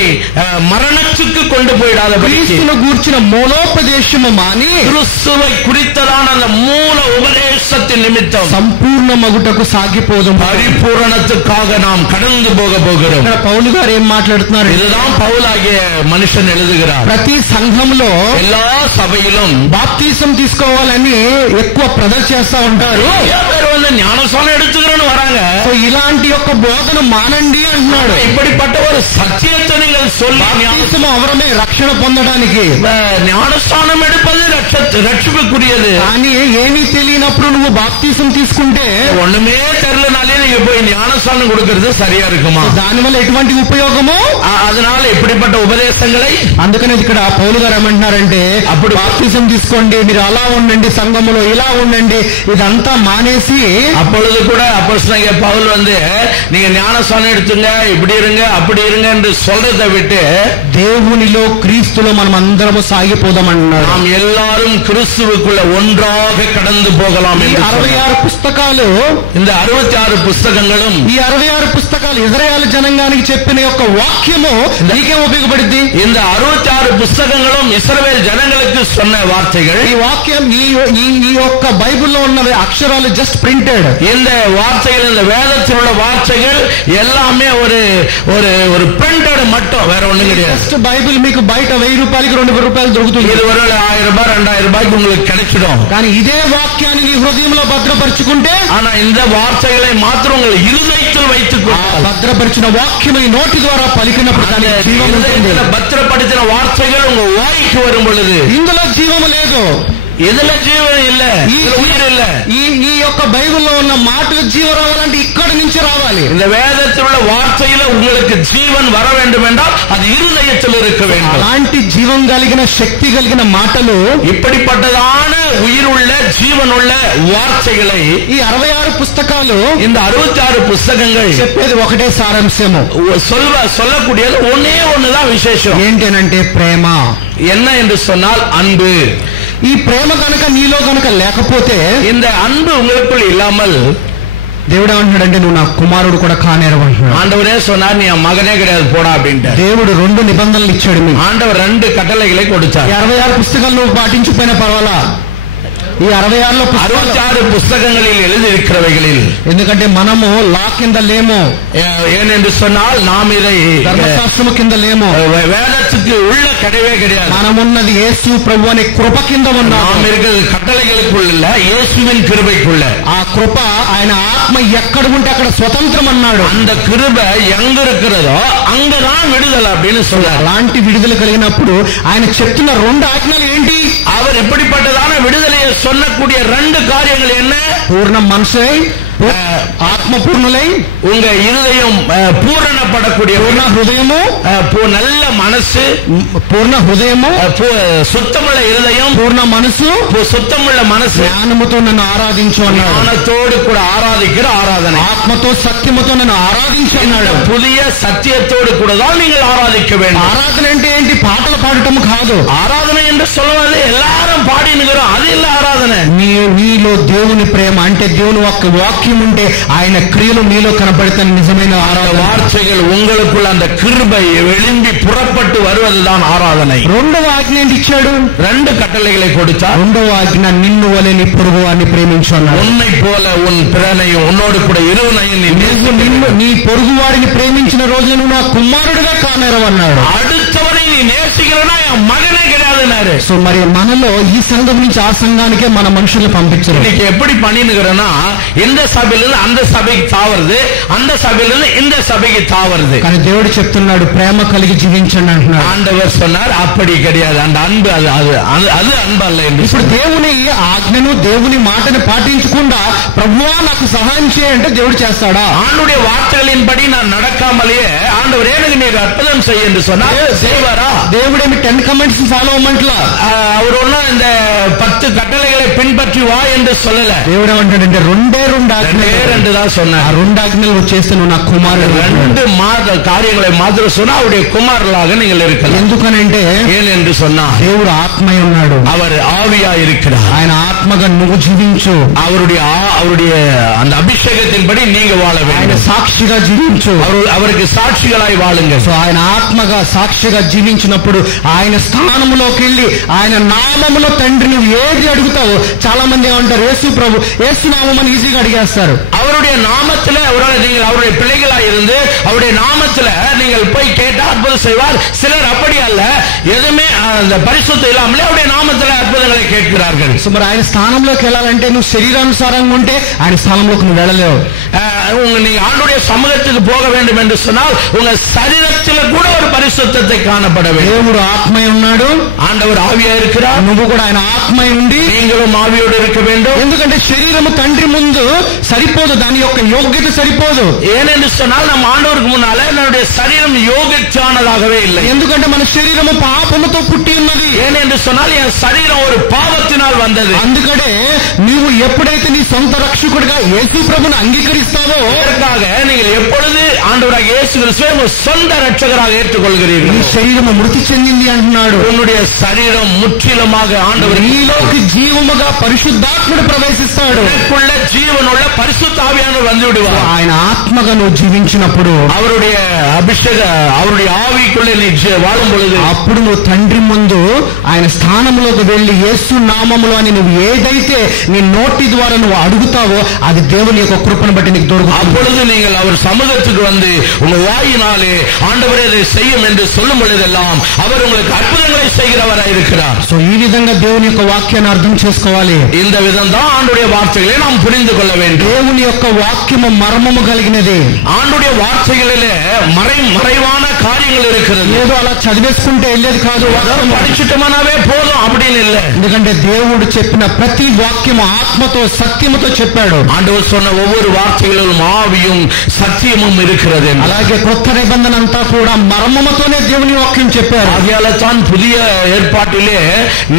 மரணத்துக்கு கொண்டு போயிடாதபடி క్రీస్తును గూర్చిన మూలోపదేశము మాని கிறிஸ்துவை குறித்ததான அந்த மூல உபதேசத்தின் நிமித்தம் సంపూర్ణ మగుటకు సాగిపోదు. பரிபூரணத்துக்காக நாம் கடந்து போக போகிறோம். పౌలు గారు ఏం మాట్లాడుతున్నారు? இதுதான் పౌలాகிய మనిషిని எழுதுகிறார். ప్రతి సంఘంలో எல்லா சபையிலும் బాప్తిసం తీసుకోవాలని ఎక్కువ ప్రదర్శన చేస్తా ఉంటారు. பேர் வந்து ஞானஸ்நானம் எடுத்துக்கிறோன்னு வராங்க. ఇలాంటి యొక్క బోధన మానండి అంటున్నాడు. இப்படிப்பட்ட ஒரு சத்தியத்தை நீங்கள் சொல்லி బాప్తిసం అవరమే రక్షణ పొందడానికి, ஞானஸ்நானம் எடுப்பது ரட்சிப்புக்குரியது. కానీ ఏమీ తెలియనప్పుడు నువ్వు బాప్తిసం తీసుకుంటే ஒண்ணுமே தெரியலனாலே நீங்க போய் ஞானஸ்நானம் கொடுக்கிறது சரியா இருக்குமா? దానివల్ల ఎటువంటి ఉపయోగము? அதனால இப்படிப்பட்ட உபதேசங்களை అందుకనే ఇక్కడ పౌలు గారు ఏమంటున్నారంటే అప్పుడు బాప్తిసం తీసుకోండి, మీరు అలా ఉండండి, సంఘములో ఇలా ఉండండి, ఇదంతా మానేసి அப்பொழுது கூட அப்போஸ்தலனாகிய பவுல் வந்து நீங்க ஞானஸ்நானம் எடுத்துங்க, இப்படி இருங்க அப்படி இருங்க என்று சொல்றதை விட்டு దేవునిలో క్రీస్తులో మనం అందరము సాగిపోదామన్నారు. நாம் எல்லாரும் கிறிஸ்துவுக்குள்ள ஒன்றாக கடந்து போகலாம். ఈ 66 పుస్తకాలు, இந்த 66 புஸ்தகங்களும் ఈ 66 పుస్తకాలు ఇజ్రాయెల్ జనాంగానికి చెప్పిన యొక్క వాక్యము నీకేం ఉపయోగపడింది? இந்த 66 புஸ்தகங்களும் இஸ்ரவேல் ஜனங்களுக்கு சொன்ன வார்த்தைகள். ఈ వాక్యం ఈ యొక్క బైబిల్లో ఉన్న అక్షరాలు జస్ట్ ప్రింటెడ్. இந்த வார்த்தைகள், இந்த வேதத்தில் உள்ள வார்த்தைகள் எல்லாமே ஒரு ஒரு ஒரு பிரிண்டட் மட்டும், வேற ஒண்ணும் கிடையாது. జస్ట్ బైబిల్ మీకు బయట 1000 రూపాయలకి 2000 రూపాయలు దొరుకుతుంది. இது ஒரு 1000 ரூபாய் 2000 ரூபாய்க்கு உங்களுக்கு கிடைச்சிடும். కానీ ఇదే వాక్యాన్ని నీ హృదయంలో భద్రపరుచుకుంటే, ஆனா இந்த வார்த்தைகளை மாத்திரம் உங்கள் இருதயத்தில் வைத்துக்கொள்ளுங்கள். భద్రపరిచిన వాక్యం ఈ నోటి ద్వారా పలికినప్పుడు దానికి జీవం ఉంటుంది. பத்திரப்படுத்தின வார்த்தைகள் உங்க வாய்க்கு வரும் பொழுது ఇందులో జీవము లేదు, இதுல ஜீவன் இல்ல, உயிர் இல்ல. ఈ యొక్క బైబిల్లో ఉన్న మాటలు జీవం రావాలంటే ఇక్కడి నుంచి రావాలి. இந்த வேதத்தில் உள்ள வார்த்தையில உங்களுக்கு ஜீவன் வர வேண்டும் என்றால் அது இருதயத்தில் இருக்க வேண்டும். అలాంటి జీవం కలిగిన శక్తి కలిగిన మాటలు, இப்படிப்பட்டதான உயிர் உள்ள ஜீவன் உள்ள வார்த்தைகளை ఈ 66 పుస్తకాలు, இந்த 66 புஸ்தகங்கள் చెప్పేది ఒకటే సారాంశము. சொல்லக்கூடியது ஒன்னே ஒண்ணுதான் விசேஷம். ఏంటనంటే ప్రేమ. என்ன என்று சொன்னால் அன்பு. ఈ ప్రేమ కనుక నీలో కనుక లేకపోతే, இந்த அன்பு உங்களுக்குள் இல்லாமல் దేవుడు ఏమంటున్నాడంటే నువ్వు నా కుమారుడు కూడా కానేరవంటున్నాడు. ஆண்டவரே சொன்னார் நீ என் மகனே கிடையாது போடா அப்படின்ட்டு. దేవుడు 2 నిబంధనలు ఇచ్చాడు. మీకు ஆண்டவர் 2 கட்டளைகளை கொடுத்தார். 66 పుస్తకాలు నువ్వు పాటించిపోయినా పర్వాలా, ఈ 66 పుస్తకங்களில் எழுதியிருக்கிறவைகளில், ఎందుకంటే మనము లా కింద లేము, ஏனென்று சொன்னால் நாம் இதை ధర్మశాస్త్రము కింద లేము, வேதத்துக்கு உள்ள கிடையவே கிடையாது. మనమున్నది యేసు ప్రభు అనే కృప కింద ఉన్నాము. நாம் இருக்கிறது கட்டளைகளுக்குள்ள, இயேசுவின் கிருபைக்குள்ள. ఆ కృప, ఆయన ఆత్మ ఎక్కడ ఉంటే అక్కడ స్వతంత్రం అన్నాడు. அந்த கிருபை எங்க இருக்கிறதோ அங்கதான் விடுதலை அப்படின்னு சொல்றார். అలాంటి విడుదల కలిగినప్పుడు ఆయన చెప్తున్న 2 ఆజ్ఞలు ఏంటి? அவர் இப்படிப்பட்டதான விடுதலையை சொல்லக்கூடிய 2 காரியங்கள் என்ன? పూర్ణ మనసై, ఆత్మ పూర్ణులై, உங்க இருதயம் பூரணப்படக்கூடிய, పూర్ణ హృదయము, நல்ல மனசு, పూర్ణ హృదయము, சுத்தமுள்ள இருதயம், పూర్ణ మనసు, சுத்தமுள்ள மனசு, జ్ఞానముతో నన్ను ఆరాధించు అన్నాడు. ஞானத்தோடு கூட ஆராதிக்கிற ஆராதனை, ఆత్మతో సత్యముతో నన్ను ఆరాధించు అన్నాడు. புதிய సత్యத்தோடு கூட தான் நீங்கள் ఆరాధిக்க வேண்டும். ఆరాధన అంటే ఏంటి? పాటలు పాడటం కాదు. ఆరాధన என்று சொல்வது எல்லாரும் பாடினுகிறோம், அது இல்ல ఆరాధన. నీలో దేవుని ప్రేమ అంటే దేవుని యొక్క వాక్యం ఉంటే ఆయన క్రియలు నీలో కనపడితే నిజమైన ఆరాధన. వార్తகள் உங்களுக்குள்ள அந்த கிருபை எழும்பி புறப்பட்டு வருவதுதான் ஆராதனை. 2వ ఆజ్ఞ ఏంటి ఇచ్చాడు? 2 కట్టளைகளை கொடுத்தார். 2వ ఆజ్ఞ నిన్ను వలె నీ పొరుగువారిని ప్రేమించు అన్నాడు. உன்னை போல உன் பிறனையும் உன்னோடு கூட இருவனையும் నీ పొరుగువారిని ప్రేమించిన రోజు నువ్వు నా కుమారుడిగా కానేరవన్నాడు. அடுத்தவனை நீ நேசிக்கிறனா என் மகனே கிடையாதுன்னாரு. సో మరి మనలో ఈ సంఘం నుంచి ఆ సంఘానికే మన మనుషుల్ని పంపించరు. இன்னைக்கு எப்படி பண்ணினுகிறனா, இந்த సభையிலிருந்து அந்த సభைకి తావరుது, அந்த సభையிலிருந்து இந்த సభைకి తావరుது. కానీ దేవుడు చెప్తున్నాడు ప్రేమ కలిగి జీవించండి అంటున్నాడు. ஆண்டவர் சொன்னார் அப்படி கிடையாது, அந்த அன்பு அது அன்பு அல்ல என்று. ఇప్పుడు దేవుని ఆజ్ఞను, దేవుని మాటను పాటించకుండా ప్రభువా నాకు సహాయం చేయంటే దేవుడు చేస్తాడా? ஆண்டுடைய வார்த்தைகளின்படி நான் நடக்காமலேயே ஆண்டவர் எனக்கு நீர் அற்புதம் செய்ய என்று சொன்னார், செய்வாரா? దేవుడేమి 10 కమాండ్స్ ఫాలో అవ్వమంటలా. அவர் ஒன்னும் இந்த 10 கட்டளைகளை பின்பற்றி வா என்று சொல்லல. దేవుడు ఏమంటాడంటే 2 ఆజ్ఞలు தான் சொன்னார். ఆ 2 ఆజ్ఞలు చేస్తే నువ్వు నా కుమారుడు. 2 కార్యங்களை మాత్రం சொன்னா அவருடைய குமாரலாக நீங்கள் இருக்கலாம். ఎందుకనంటే ஏனென்று சொன்னா దేవుడు ఆత్మై ఉన్నాడు, அவர் ஆவியா இருக்கிறார். ఆయన ఆత్మగా నువ్వు జీవించు. அவருடைய அந்த அபிஷேகத்தின்படி நீங்க வாழ வேண்டும். ఆయన సాక్షిగా జీవించు. அவருக்கு సాక్షిగளாய் వాழுங்க. సో ఆయన ఆత్మగా సాక్షిగా జీవించినప్పుడు ఆయన స్థానములోకి వెళ్ళి ఆయన నామములో తండ్రి నువ్వు ఏది అడుగుతావో, చాలా మంది ఏమంటారు యేసు ప్రభు, యేసు నామం అని ఈజీగా అడిగేస్తారు. அவருடைய நாமத்துல நீங்கள் அவருடைய பிள்ளைகளாய் இருந்து அவருடைய நாமத்துல நீங்கள் போய் கேட்டா அற்புதம் செய்வார். சிலர் அப்படி அல்ல, எதுவுமே அந்த பரிசுத்தம் இல்லாமலே அவருடைய நாமத்துல அற்புதங்களை கேட்கிறார்கள். సో మరి ఆయన స్థానంలోకి వెళ్ళాలంటే నువ్వు శరీరానుసారంగా ఉంటే ఆయన స్థానంలోకి నువ్వు వెళ్ళలేవు. நீங்க ஆண்டுடைய சமூகத்துக்கு போக வேண்டும் என்று சொன்னால் உங்க சரீரத்தில் கூட ஒரு பரிசுத்தத்தை காணப்பட வேண்டும். దేవుడు ఆత్మై ఉన్నాడు, ஆண்டவர் ஆவியா இருக்கிறார். నువ్వు కూడా ఆయన ఆత్మై ఉండి நீங்களும் ஆவியோடு இருக்க வேண்டும். ఎందుకంటే శరీరము తండ్రి ముందు సరిపోదు, దాని యొక్క యోగ్యత సరిపోదు. ஏனென்று சொன்னால் நம்ம ஆண்டவருக்கு முன்னால நம்முடைய சரீரம் யோகிச்சானதாகவே இல்லை. ఎందుకంటే మన శరీరము పాపముతో పుట్టి ఉన్నది. ஏனென்று சொன்னால் என் சரீரம் ஒரு பாவத்தினால் வந்தது. అందుకనే నీవు ఎప్పుడైతే నీ సొంత రక్షకుడిగా యేసు ప్రభువును అంగీకరిస్తావో, அதற்காக நீங்கள் எப்பொழுது ஆண்டவராக இயேசு கிறிஸ்துவை உங்கள் சொந்த ரட்சகராக ஏற்றுக்கொள்கிறீர்கள், నీ శరీరము మృతి చెందింది అంటున్నాడు. உன்னுடைய சரீரம் முற்றிலுமாக ஆண்டவர் నీలోకి జీవముగా పరిశుద్ధాత్ముడు ప్రవేశిస్తాడు. உனக்குள்ள ஜீவனுள்ள பரிசுத்த ஆவியானவர் வந்து விடுவார். ఆయన ఆత్మగా నువ్వు జీవించినప్పుడు, அவருடைய அபிஷேக அவருடைய ஆவிக்குள்ளே நீ வாழும் பொழுது, అప్పుడు నువ్వు తండ్రి ముందు ఆయన స్థానంలోకి వెళ్లి యేసు నామములో అని నువ్వు ఏదైతే నీ నోటి ద్వారా నువ్వు అడుగుతావో అది దేవుని యొక్క కృపను బట్టి నీకు దొరుకుతుంది. அப்பொழுது நீங்கள் அவர் சமூகத்துக்கு வந்து உங்க வாயினாலே ஆண்டவரே இதை செய்யும் என்று சொல்லும் பொழுதெல்லாம் அவர் உங்களுக்கு அற்புதங்களை செய்கிறவராய் இருக்கிறார். సో ఈ విధంగా దేవుని యొక్క వాక్యాన్ని అర్థం చేసుకోవాలి. இந்த விதம் தான் ஆண்டுடைய வார்த்தைகளை நாம் புரிந்து கொள்ள வேண்டும். దేవుని యొక్క వాక్యము మర్మము కలిగినది. ஆண்டுடைய వార్తகளிலே மறைவான காரியங்கள் இருக்கிறது. ఏదో అలా చదివేసుకుంటే వెళ్ళేది కాదు, படிச்சுட்டோம்னாவே போதும் அப்படின்னு இல்லை. ఎందుకంటే దేవుడు చెప్పిన ప్రతి వాక్యము ఆత్మతో సత్యముతో చెప్పాడు. ஆண்டவர் சொன்ன ஒவ்வொரு வார்த்தைகளிலும் ஆவியும் சத்தியமும் இருக்கிறது. అలాగే కొత్త నిబంధన అంతా కూడా మర్మముతోనే దేవుని వాక్యం చెప్పారు. ஆகையால தான் புதிய ஏற்பாட்டிலே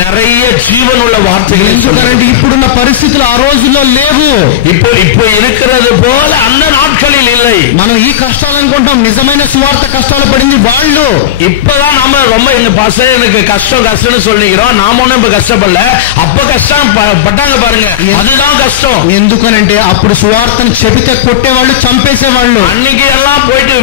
நிறைய ஜீவனுள்ள வார்த்தைகள். ఎందుకంటే ఇప్పుడున్న పరిస్థితులు ఆ రోజుల్లో లేవు. இப்போ இருக்கிறது போல அந்த நாட்களில் இல்லை. మనం ఈ కష్టాలు అనుకుంటాం, నిజమైన సువార్త కష్టాలు పడింది వాళ్ళు. இப்பதான் நாம ரொம்ப இந்த பசங்க எனக்கு கஷ்டம்னு சொல்லிக்கிறோம். நாம சாலமோனும் இப்ப கஷ்டப்படல, அப்ப கஷ்டம் பட்டாங்க பாருங்க, அதுதான் கஷ்டம். ఎందుకనంటే అప్పుడు సువార్తను చెబితే కొట్టేవాళ్ళు, చంపేసేవాళ్ళు. அன்னைக்கு எல்லாம் போயிட்டு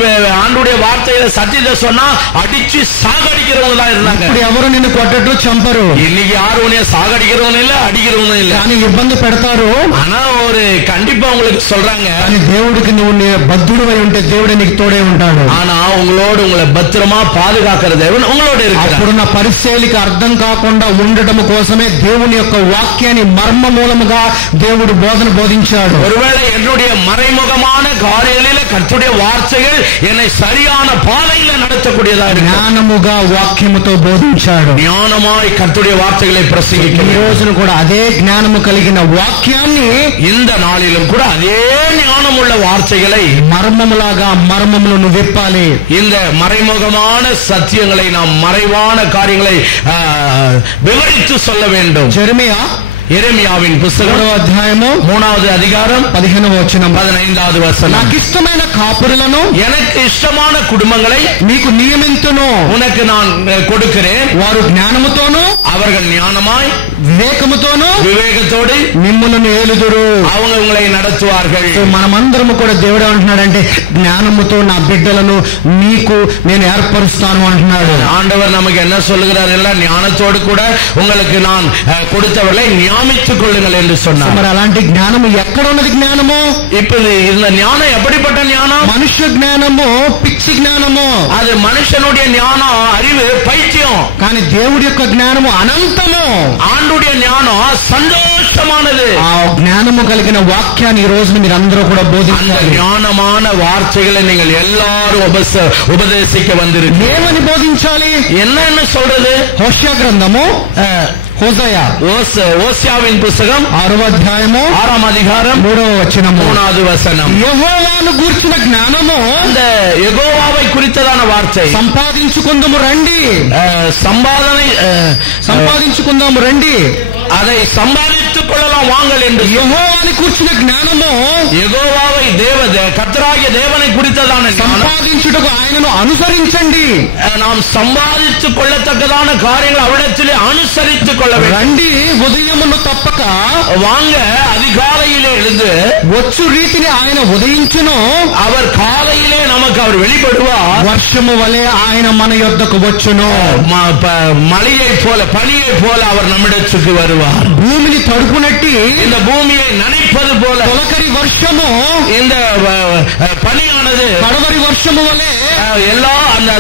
ஆண்டுடைய வார்த்தையில சத்தியத்தை சொன்னா அடிச்சு சாகடிக்கிறவங்க தான் இருந்தாங்க. ఇప్పుడు ఎవరు నిన్ను కొట్టరు, చంపరు. இன்னைக்கு யாரும் உன்னைய சாகடிக்கிறவனும் இல்ல, அடிக்கிறவனும் இல்ல. కానీ ఇబ్బంది పెడతారు. ஆனா ஒரு கண்டிப்பா உங்களுக்கு சொல்றாங்க, కానీ దేవుడికి నువ్వు బద్ధుడువై ఉంటే దేవుడే నీకు తోడే ఉంటాడు. ஆனா உங்களோடு உங்களை பத்திரமா பாதுகாக்கிற தேவன் உங்களோட இருக்கிறார். అప్పుడున్న పరిస్థితులకు అర్థం కాకుండా ఉండటం కోసమే దేవుని యొక్క వాక్యాన్ని మర్మ మూలముగా దేవుడు బోధించాడు. ஒருவேளை என்னுடைய மறைமுகமான காரியங்களில் கர்த்தருடைய வார்த்தைகள் என்னை சரியான பாதையில நடத்தக்கூடியதா இருக்கு. జ్ఞానముగా వాక్యముతో బోధించాడు. జ్ఞానమాய் కర్తருடைய వార్తகளை ప్రసంగిக்க. ఈ రోజున కూడా అదే జ్ఞానము కలిగిన వాక్యాన్ని, இந்த நாளிலும் கூட அதே ஞானமுள்ள வார்த்தைகளை మర్మములాగా మర్మములను విప్పాలి. இந்த மறைமுகமான சத்தியங்களை நாம் மறைவான காரியங்களை விவரித்து சொல்ல வேண்டும். எரேமியாவின் புத்தகம் 3వ అధ్యాయము 3வது அதிகாரம் 15వ వచనం 15வது வசனம். నాకు ఇష్టమైన కాపురులను, எனக்கு ఇష్టமான కుటుంబங்களை నీకు నియమింతును, உனக்கு நான் கொடுக்கிறேன். వారు జ్ఞానముతోను, அவர்கள் ஞானமாய் వివేకముతోను, వివేకతోడు మిమ్ములను ఏలుదురు. அவங்க உங்களை நடத்துவார்கள். మనమందరము కూడా దేవుడు అంటున్నాడంటే జ్ఞానముతో నా బిడ్డలను మీకు నేను ఏర్పరుస్తాను అంటున్నాడు. ஆண்டவர் நமக்கு என்ன சொல்லுகிறார்? எல்லாம் ஞானத்தோடு கூட உங்களுக்கு நான் கொடுத்தவர்களை நியமித்துக் கொள்ளுங்கள் என்று சொன்னார். మరి అలాంటి జ్ఞానము ఎక్కడ ఉన్నది? జ్ఞానము ఇప్పుడు இந்த ஞானம் எப்படிப்பட்ட ஞானம்? మనుష్య జ్ఞానము పిచ్చి జ్ఞానము. அது మనుషனுடைய ஞானம், அறிவு பைத்தியம். కానీ దేవుడి యొక్క జ్ఞానము అనంతము. ஆண்டுடைய ஞானம் சந்தோஷமானது. ఆ జ్ఞానము కలిగిన వాక్యాన్ని ఈ రోజున మీరు అందరూ కూడా బోధించాలి. ஞானமான வார்த்தைகளை நீங்கள் எல்லாரும் உபதேசிக்க வந்திருக்கு. ఏమని బోధించాలి? என்ன சொல்றது? హోషేయ గ్రంథము, ఓసియాவின் పుస్తకం 6వ అధ్యాయము 6వ அதிகாரம் 3వ వచనము 3வது వచనం. యెహోవాను గూర్చిన జ్ఞానము, அந்த யெகோவாவை குறித்ததான வார்த்தை. సంపాదించుకుందాము రండి, సంపాదించుకుందాము రండి, அதை சம்பாதித்துக் கொள்ளலாம் வாங்கள் என்று. యెహోవాని కూర్చిన జ్ఞానము, யெகோவாவை கர்த்தராகிய தேவனை குறித்ததான సంపాదించుటకు ఆయనను అనుసరించండి. நாம் சம்பாதித்துக் கொள்ளத்தக்கதான காரியங்கள் அவரிடத்திலே அனுசரித்துக் கொள்ள வேண்டும். రండి, ఉదయమును తప్పక வாங்க, அதிகாலையிலே எழுந்து వచ్చు రీతిని ఆయన ఉదయించును. அவர் కాலையிலே நமக்கு அவர் வெளிப்படுவார். వర్షము వలె ఆయన మన యొద్దకు వచ్చును. மழையை போல, பனியை போல அவர் நம்மிடத்துக்கு வருவார். భూమిని తడుపునట్టి, இந்த பூமியை நனைப்பது போல తొలకరి వర్షము, இந்த பனியானது కడవరి వర్షము వలె எல்லா அந்த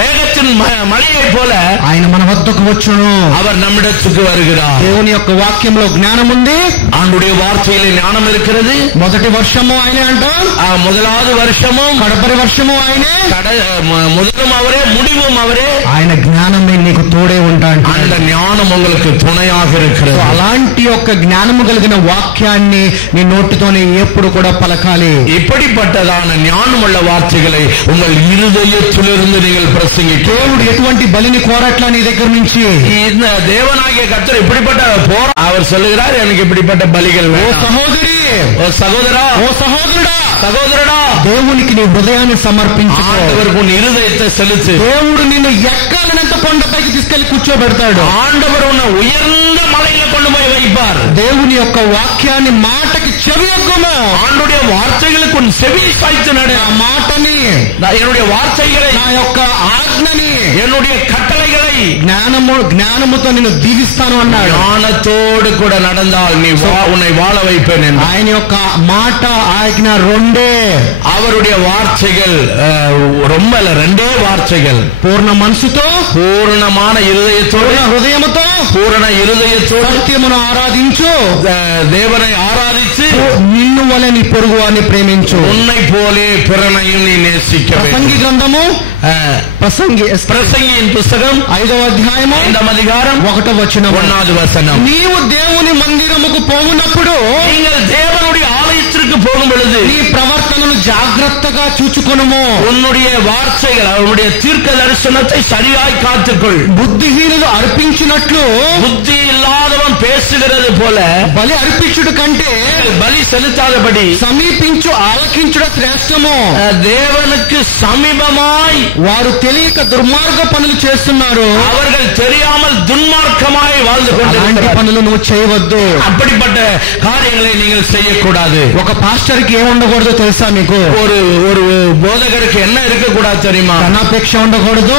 மேகத்தின் மழையை போல ఆయన మన వద్దకు వచ్చును. அவர் நம்மிடத்துக்கு வருகிறார். దేవుని యొక్క వాక్యంలో జ్ఞానం ఉంది. ஆண்டுடைய வார்த்தையிலே ஞானம் இருக்கிறது. మొదటి వర్షము ఆయనే అంటాం, முதலாவது வருஷமும் కడపరి వర్షము ఆయనే, முதலும் அவரே, முடிவும் அவரே. ఆయన జ్ఞానమే నీకు తోడే ఉంటాడు. அந்த ஞானம் உங்களுக்கு துணையாக இருக்கிறது. అలాంటి యొక్క జ్ఞానము కలిగిన వాక్యాన్ని నీ నోటితోనే ఎప్పుడు కూడా పలకాలి. இப்படிப்பட்டதான ஞானமுள்ள வார்த்தைகளை உங்கள் இருதயத்திலிருந்து நீங்கள் பிரசங்கிக்க. దేవుడు ఎటువంటి బలిని కోరట్లా నీ దగ్గర నుంచి. இந்த தேவனாகிய கர்த்தர் இப்படிப்பட்ட அவர் சொல்லுகிறார், எனக்கு இப்படிப்பட்ட பலிகள். ఓ సహోదరి, ఓ సహోదరా, ఓ సహోదరుడా, సహోదరుడా, దేవునికి నీ హృదయాన్ని సమర్పించు. ఆండవருக்கு உன் இருதயத்தை செலுத்து. దేవుడు నిన్ను ఎక్కాలనంత కొండపైకి తీసుకెళ్లి కూర్చోబెడతాడు. ఆండవరు ఉన్న ఉయర్ந்த மலையில கொண்டு போய் வைப்பார். దేవుని యొక్క వాక్యాన్ని మాటకి చెవియొగ్గము. ஆண்டுடைய வார்த்தைகளுக்கு உன் செவி சாய்த்து நடு. ఆ మాటని, என்னுடைய வார்த்தைகளை, నా యొక్క ఆజ్ఞని, என்னுடைய கட்டளைகளை జ్ఞానముతో నిన్ను దీవిస్తాను అన్నాడు. ஞானத்தோடு கூட நடந்தால் நீ உன்னை வாழ வைப்பேன் என்று. ఆయన యొక్క మాట ఆజ్ఞ రెండే. அவருடைய வார்த்தைகள் ரொம்ப ரெண்டே வார்த்தைகள். పూర్ణ మనసుతో, పూర్ణமான இருதயத்தோடு, హృదయముతో, పూర్ణ இருதயத்தோடு సత్యమును ఆరాధించు. தேவனை ஆராதித்து నిన్ను వలె నీ పొరుగు వారిని ప్రేమించు. உன்னை போலே பிறனையும் நீ நேசிக்க வேண்டும். ప్రసంగి గ్రంథము, ప్రసంగిயின் పుస్తకం 5వ అధ్యాయము 5వ அதிகாரம் 1వ వచనం. 1வது வசனம். నీవు దేవుని మందిరముకు పోవునప్పుడు, நீங்கள் தேவனுடைய ஆலயத்திற்கு போகும் பொழுது నీ ప్రవర్తనను జాగ్రత్తగా చూచుకొనుము. உன்னுடைய வார்த்தைகள், அவருடைய தீர்க்க தரிசனத்தை சரியாய் காத்துக்கொள். బుద్ధిహీనులు అర్పించినట్లు, புத்தி இல்லாதவன் பேசுகிறது போல బలి అర్పించుట కంటే பலி செலுத்தாதபடி సమీపించు ఆలకించుట శ్రేష్టము. தேவனுக்கு சமீபமாய் వారు తెలియక దుర్మార్గ పనులు చేస్తున్నారు. அவர்கள் தெரியாமல் துன்மார்க்கமாய் வாழ்ந்து అలాంటి கொண்டிருக்கிறார்கள். పనులు నువ్వు చేయవద్దు. அப்படிப்பட்ட காரியங்களை நீங்கள் செய்யக்கூடாது. ఒక పాస్టర్ కి ఏముండకూడదో తెలుసా మీకు? ஒரு ஒரு போதகருக்கு என்ன இருக்கக்கூடாது தெரியுமா? ధనాపేక్ష ఉండకూడదు,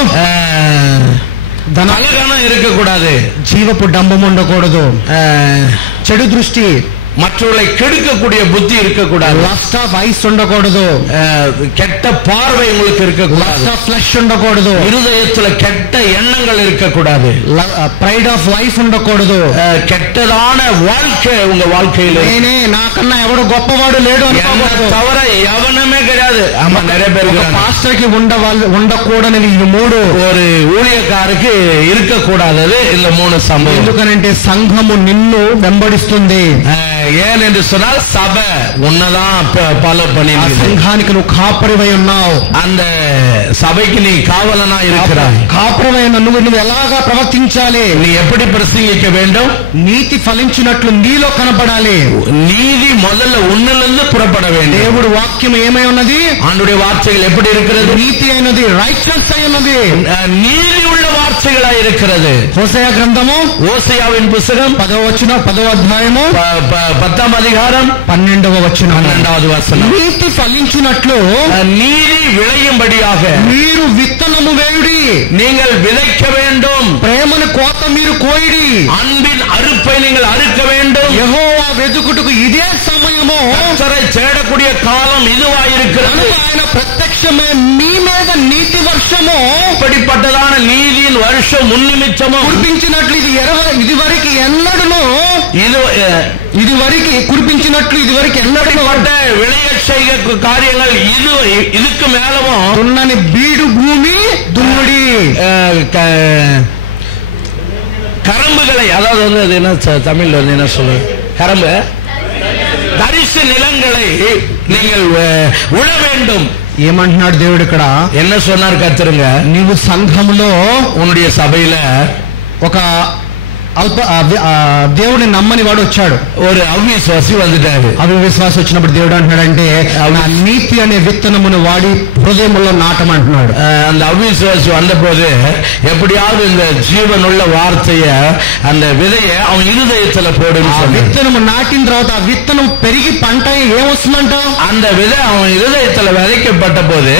தனகனம் இருக்கக்கூடாது, జీవపు డంబం ఉండకూడదు, చెడు దృష్టి, மற்றவர்களை கெடுக்கக்கூடிய புத்தி இருக்கக்கூடாது, లస్ట్ ఆఫ్ ఐస్ ఉండకూడదు, கெட்ட பார்வை உங்களுக்கு இருக்கக்கூடாது, లస్ట్ ఆఫ్ ఫ్లెష్ ఉండకూడదు, இருதயத்துல கெட்ட எண்ணங்கள் இருக்கக்கூடாது, ప్రైడ్ ఆఫ్ లైఫ్ ఉండకూడదు, கெட்டதான வாழ்க்கை உங்க வாழ்க்கையில నేనే నాకన్నా ఎవడు గొప్పవాడు లేడు అనుకోకూడదు. தவிர எவனுமே கிடையாது. ஆமா, நிறைய பேர் పాస్టర్ కి ఉండకూడనివి ఈ మూడు ஒரு ஊழியக்காருக்கு இருக்கக்கூடாதது இந்த மூணு சம்பவம். ఎందుకనంటే సంఘము నిన్ను వెంబడిస్తుంది. ஏன் என்று சொன்னால் சபை உன்னதான் ஃபாலோ பண்ணி సంఘానికి నువ్వు కాపరివై ఉన్నావు. அந்த சபைக்கு நீ காவலனா இருக்கிறாய். కాపరివై నువ్వు ఎలాగా ప్రవర్తించాలి? நீ எப்படி பிரசங்கிக்க வேண்டும்? నీతి ఫలించినట్లు నీలో కనపడాలి. நீதி முதல்ல உன்னிலிருந்து புறப்பட வேண்டும். దేవుడు వాక్యం ఏమై ఉన్నది? ஆண்டுடைய வார்த்தைகள் எப்படி இருக்கிறது? నీతి అయినది, రైట్స్ అయినది, நீதி உள்ள வார்த்தைகளாய் இருக்கிறது. హోసేయ గ్రంథము ஓசையாவின் புத்தகம் 10వ అధ్యాయము 10వ அதிகாரம் 12వ వచనం 12வது வசனம். నీతి ఫలించినట్లు நீதி விளையும்படியாக మీరు విత్తనము వేయుడి, நீங்கள் விதைக்க வேண்டும். ప్రేమను కోత మీరు కోయిడి, அன்பின் அறுப்பை நீங்கள் அறுக்க வேண்டும். యెహోవా వెతుకుటకు ఇదే సమయము, கர்த்தரை தேடக்கூடிய காலம் இதுவாயிருக்கிறது. ఆయన ప్రత్యక్షమే మీ మీద నీతి వర్షము, இப்படிப்பட்டதான நீதியின் வருஷம் முன்னிமித்தமும் కురిపించినట్లు ఇదివరకు ఎన్నడను కురిపించినట్లు ఇదివరకు ఎన్నడను விளைய செய்ய காரியங்கள் இதுக்கு மேலவும் దున్నని బీడు భూమి దున్నుడి, கரம்புகளை, அதாவது வந்து அது என்ன தமிழ்ல வந்து என்ன சொல்ல, கரம்பு தரிசு நிலங்களை நீங்கள் உழ வேண்டும். ఏమంటున్నాడు దేవుడు ఇక్కడ? என்ன சொன்னார் கர்த்தருங்க? నీవు సంఘములో உன்னுடைய సభையில ఒక దేవుడిని నమ్మని వాడు వచ్చాడు, ஒரு అవిశ్వాసి வந்துட்டாரு. అవిశ్వాసి వచ్చినప్పుడు దేవుడు అంటున్నాడంటే నా నీతి అనే విత్తనమును వాడి హృదయంలో నాటమంటున్నాడు. அந்த அவிశ్வாசி வந்தபோது எப்படியாவது இந்த ஜீவனுள்ள வார்த்தைய அந்த விதைய அவன் இருதயத்துல போடுன்னு சொன்னார். విత్తనము నాటిన తర్వాత ఆ విత్తనం పెరిగి పంట ఏమొస్తుందంట? அந்த விதை அவன் இருதயத்துல விதைக்கப்பட்ட போது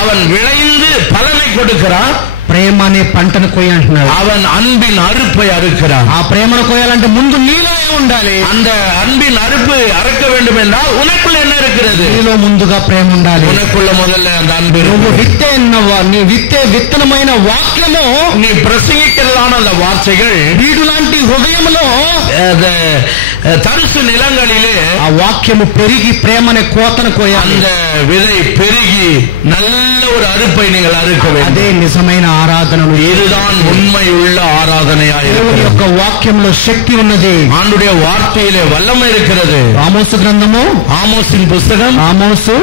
அவன் விளைந்து பலனை கொடுக்கிறான். ప్రేమ అనే పంటను కోయి అంటున్నాడు. அவன் அன்பின் அறுப்பை அறுக்கிறான். ఆ ప్రేమను కోయాలంటే ముందు నీలోనే ఉండాలి. அந்த அன்பின் அறுப்பு அறுக்க வேண்டும் என்றால் உனக்குள்ள என்ன இருக்கிறது? నీలో ముందుగా ప్రేమ ఉండాలి. உனக்குள்ள முதல்ல அந்த அன்பு. నువ్వు నీ విత్తే విత్తనమైన వాక్యము, நீ பிரசங்கிக்கிறதான அந்த வார்த்தைகள் వీడు లాంటి హృదయంలో தரிசு நிலங்களிலே ఆ వాక్యము పెరిగి ప్రేమనే కోతను కోయాలి. அந்த விதை பெருகி நல்ல ஒரு அறுப்பை நீங்கள் அறுக்க வேண்டும். అదే నిజమైన ఆరాధన. இதுதான் உண்மையுள்ள ஆராதனையாய் దేవుని యొక్క వాక్యంలో శక్తి ఉన్నది. ஆண்டுடைய வார்த்தையிலே வல்லமை இருக்கிறது. ఆమోసు గ్రంథము, ஆமோஸின் புத்தகம், ఆమోసు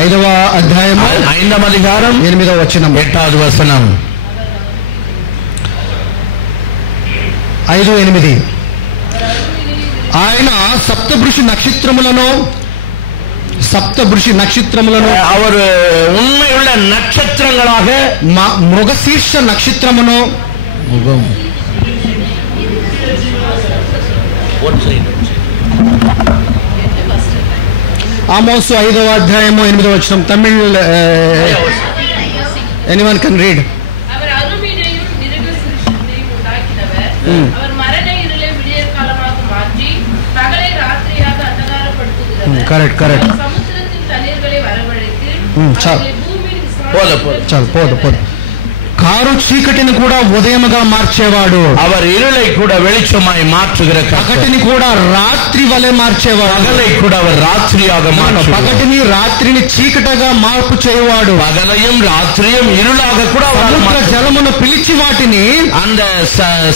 5వ అధ్యాయము 5వ அதிகாரம் 8వ వచనం 8வது வசனம் 5:8. ఆయన సప్తఋషి నక్షత్రములను அவர் உண்மையுள்ள நட்சத்திரங்களாக మృగశీర్ష నక్షత్రమును ఆమోసు 5వ అధ్యాయము 8వ వచనం. Tamil anyone can read. Correct. పోదు. కారు చీకటిని కూడా ఉదయముగా మార్చేవాడు. அவர் இருளை கூட வெளிச்சமாய் மாற்றுகிற పగటిని కూడా రాత్రి వలె మార్చేవాడు. పగலை கூட அவர் ராத்திரியாக மாற்றுகிறார். పగటిని రాత్రిని చీకటగా మార్పు చేయవాడు. పగలயும் రాత్రిயும் இருளாக கூட సముద్ర జలమును పిలిచి వాటిని அந்த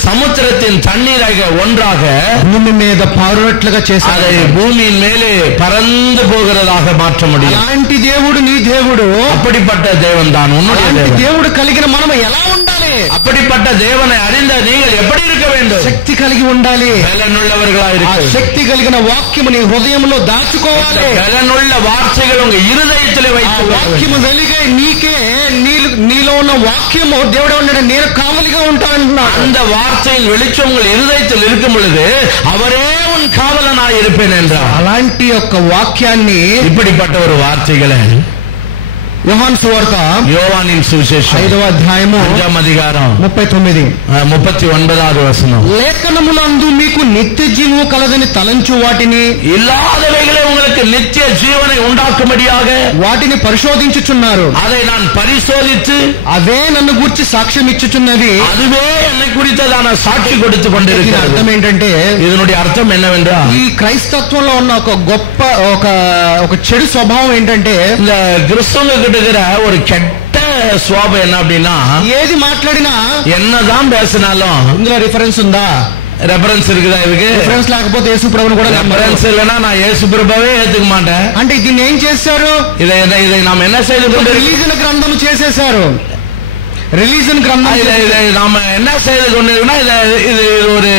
சமுத்திரத்தின் தண்ணீராக ஒன்றாக భూమి మీద పారునట్లుగా చేశాడు. அதை பூமியின் மேலே பறந்து போகிறதாக மாற்ற முடியும். అలాంటి దేవుడు నీ దేవుడు. அப்படிப்பட்ட தேவன் தான் உன்னுடைய దేవుడు కలిగిన మనం ఎలా ఉండాలి? அப்படிப்பட்ட தேவனை அறிந்த நீங்கள் எப்படி இருக்க வேண்டும்? வேண்டும். శక్తి కలిగి ఉండాలి. பலனுள்ளவர்களாக இருக்க. శక్తి కలిగిన వాక్యము నీ హృదయంలో దాచుకోవాలి. பலனுள்ள வார்த்தைகள் உங்க இருதயத்திலே வைத்து వాక్యము వెలిగే నీకే నీలో ఉన్న వాక్యము దేవుడు ఉన్నాడు, నేను కావలిగా ఉంటానంటున్నాడు. அந்த வார்த்தையின் வெளிச்சம் உங்கள் இருதயத்தில் இருக்கும் பொழுது அவரே உன் காவலனாய் இருப்பேன் என்றார். అలాంటి యొక్క వాక్యాన్ని, இப்படிப்பட்ட ஒரு வார்த்தைகளை యోహాను సువార్త யோவானின் சுவிசேஷம் 5వ అధ్యాయము 5వ அதிகாரம் 39 39வது வசனம். లేఖనములందు మీకు నిత్య జీవము కలదని తలంచు వాటిని, இல்லாதவைகளை உங்களுக்கு நித்திய ஜீவனை உண்டாக்கும்படியாக వాటిని పరిశోధించుచున్నారు. அதை நான் பரிசோதித்து అవే నన్ను గూర్చి సాక్ష్యం ఇచ్చుచున్నవి. அதுவே என்னை குறித்ததான சாட்சி கொடுத்து கொண்டிருக்கிறது. అర్థం ఏంటంటే, இதனுடைய அர்த்தம் என்னவென்றால் ఈ క్రైస్తత్వంలో ఉన్న ఒక గొప్ప ఒక చెడు స్వభావం ఏంటంటే, இந்த கிறிஸ்தவங்க கிட்ட ஒரு கெட்ட சுவாபம் என்ன அப்படின்னா, ఏది మాట్లాడినా என்னதான் பேசினாலும் ఇందులో రిఫరెన్స్ ఉందా, ரெஃபரன்ஸ் இருக்குதா, இதுக்கு రిఫరెన్స్ లేకపోతే యేసు ప్రభువుని కూడా ரெஃபரன்ஸ் இல்லைன்னா நான் இயேசு பிரபுவே ஏத்துக்க மாட்டேன். అంటే దీన్ని ఏం చేశారు, இதை நாம் என்ன செய்து கொண்டு రిలీజన్ గ్రంథం చేసేశారు. రిలీజన్ గ్రంథం இதை நாம என்ன செய்து கொண்டிருக்கோம்னா இது ஒரு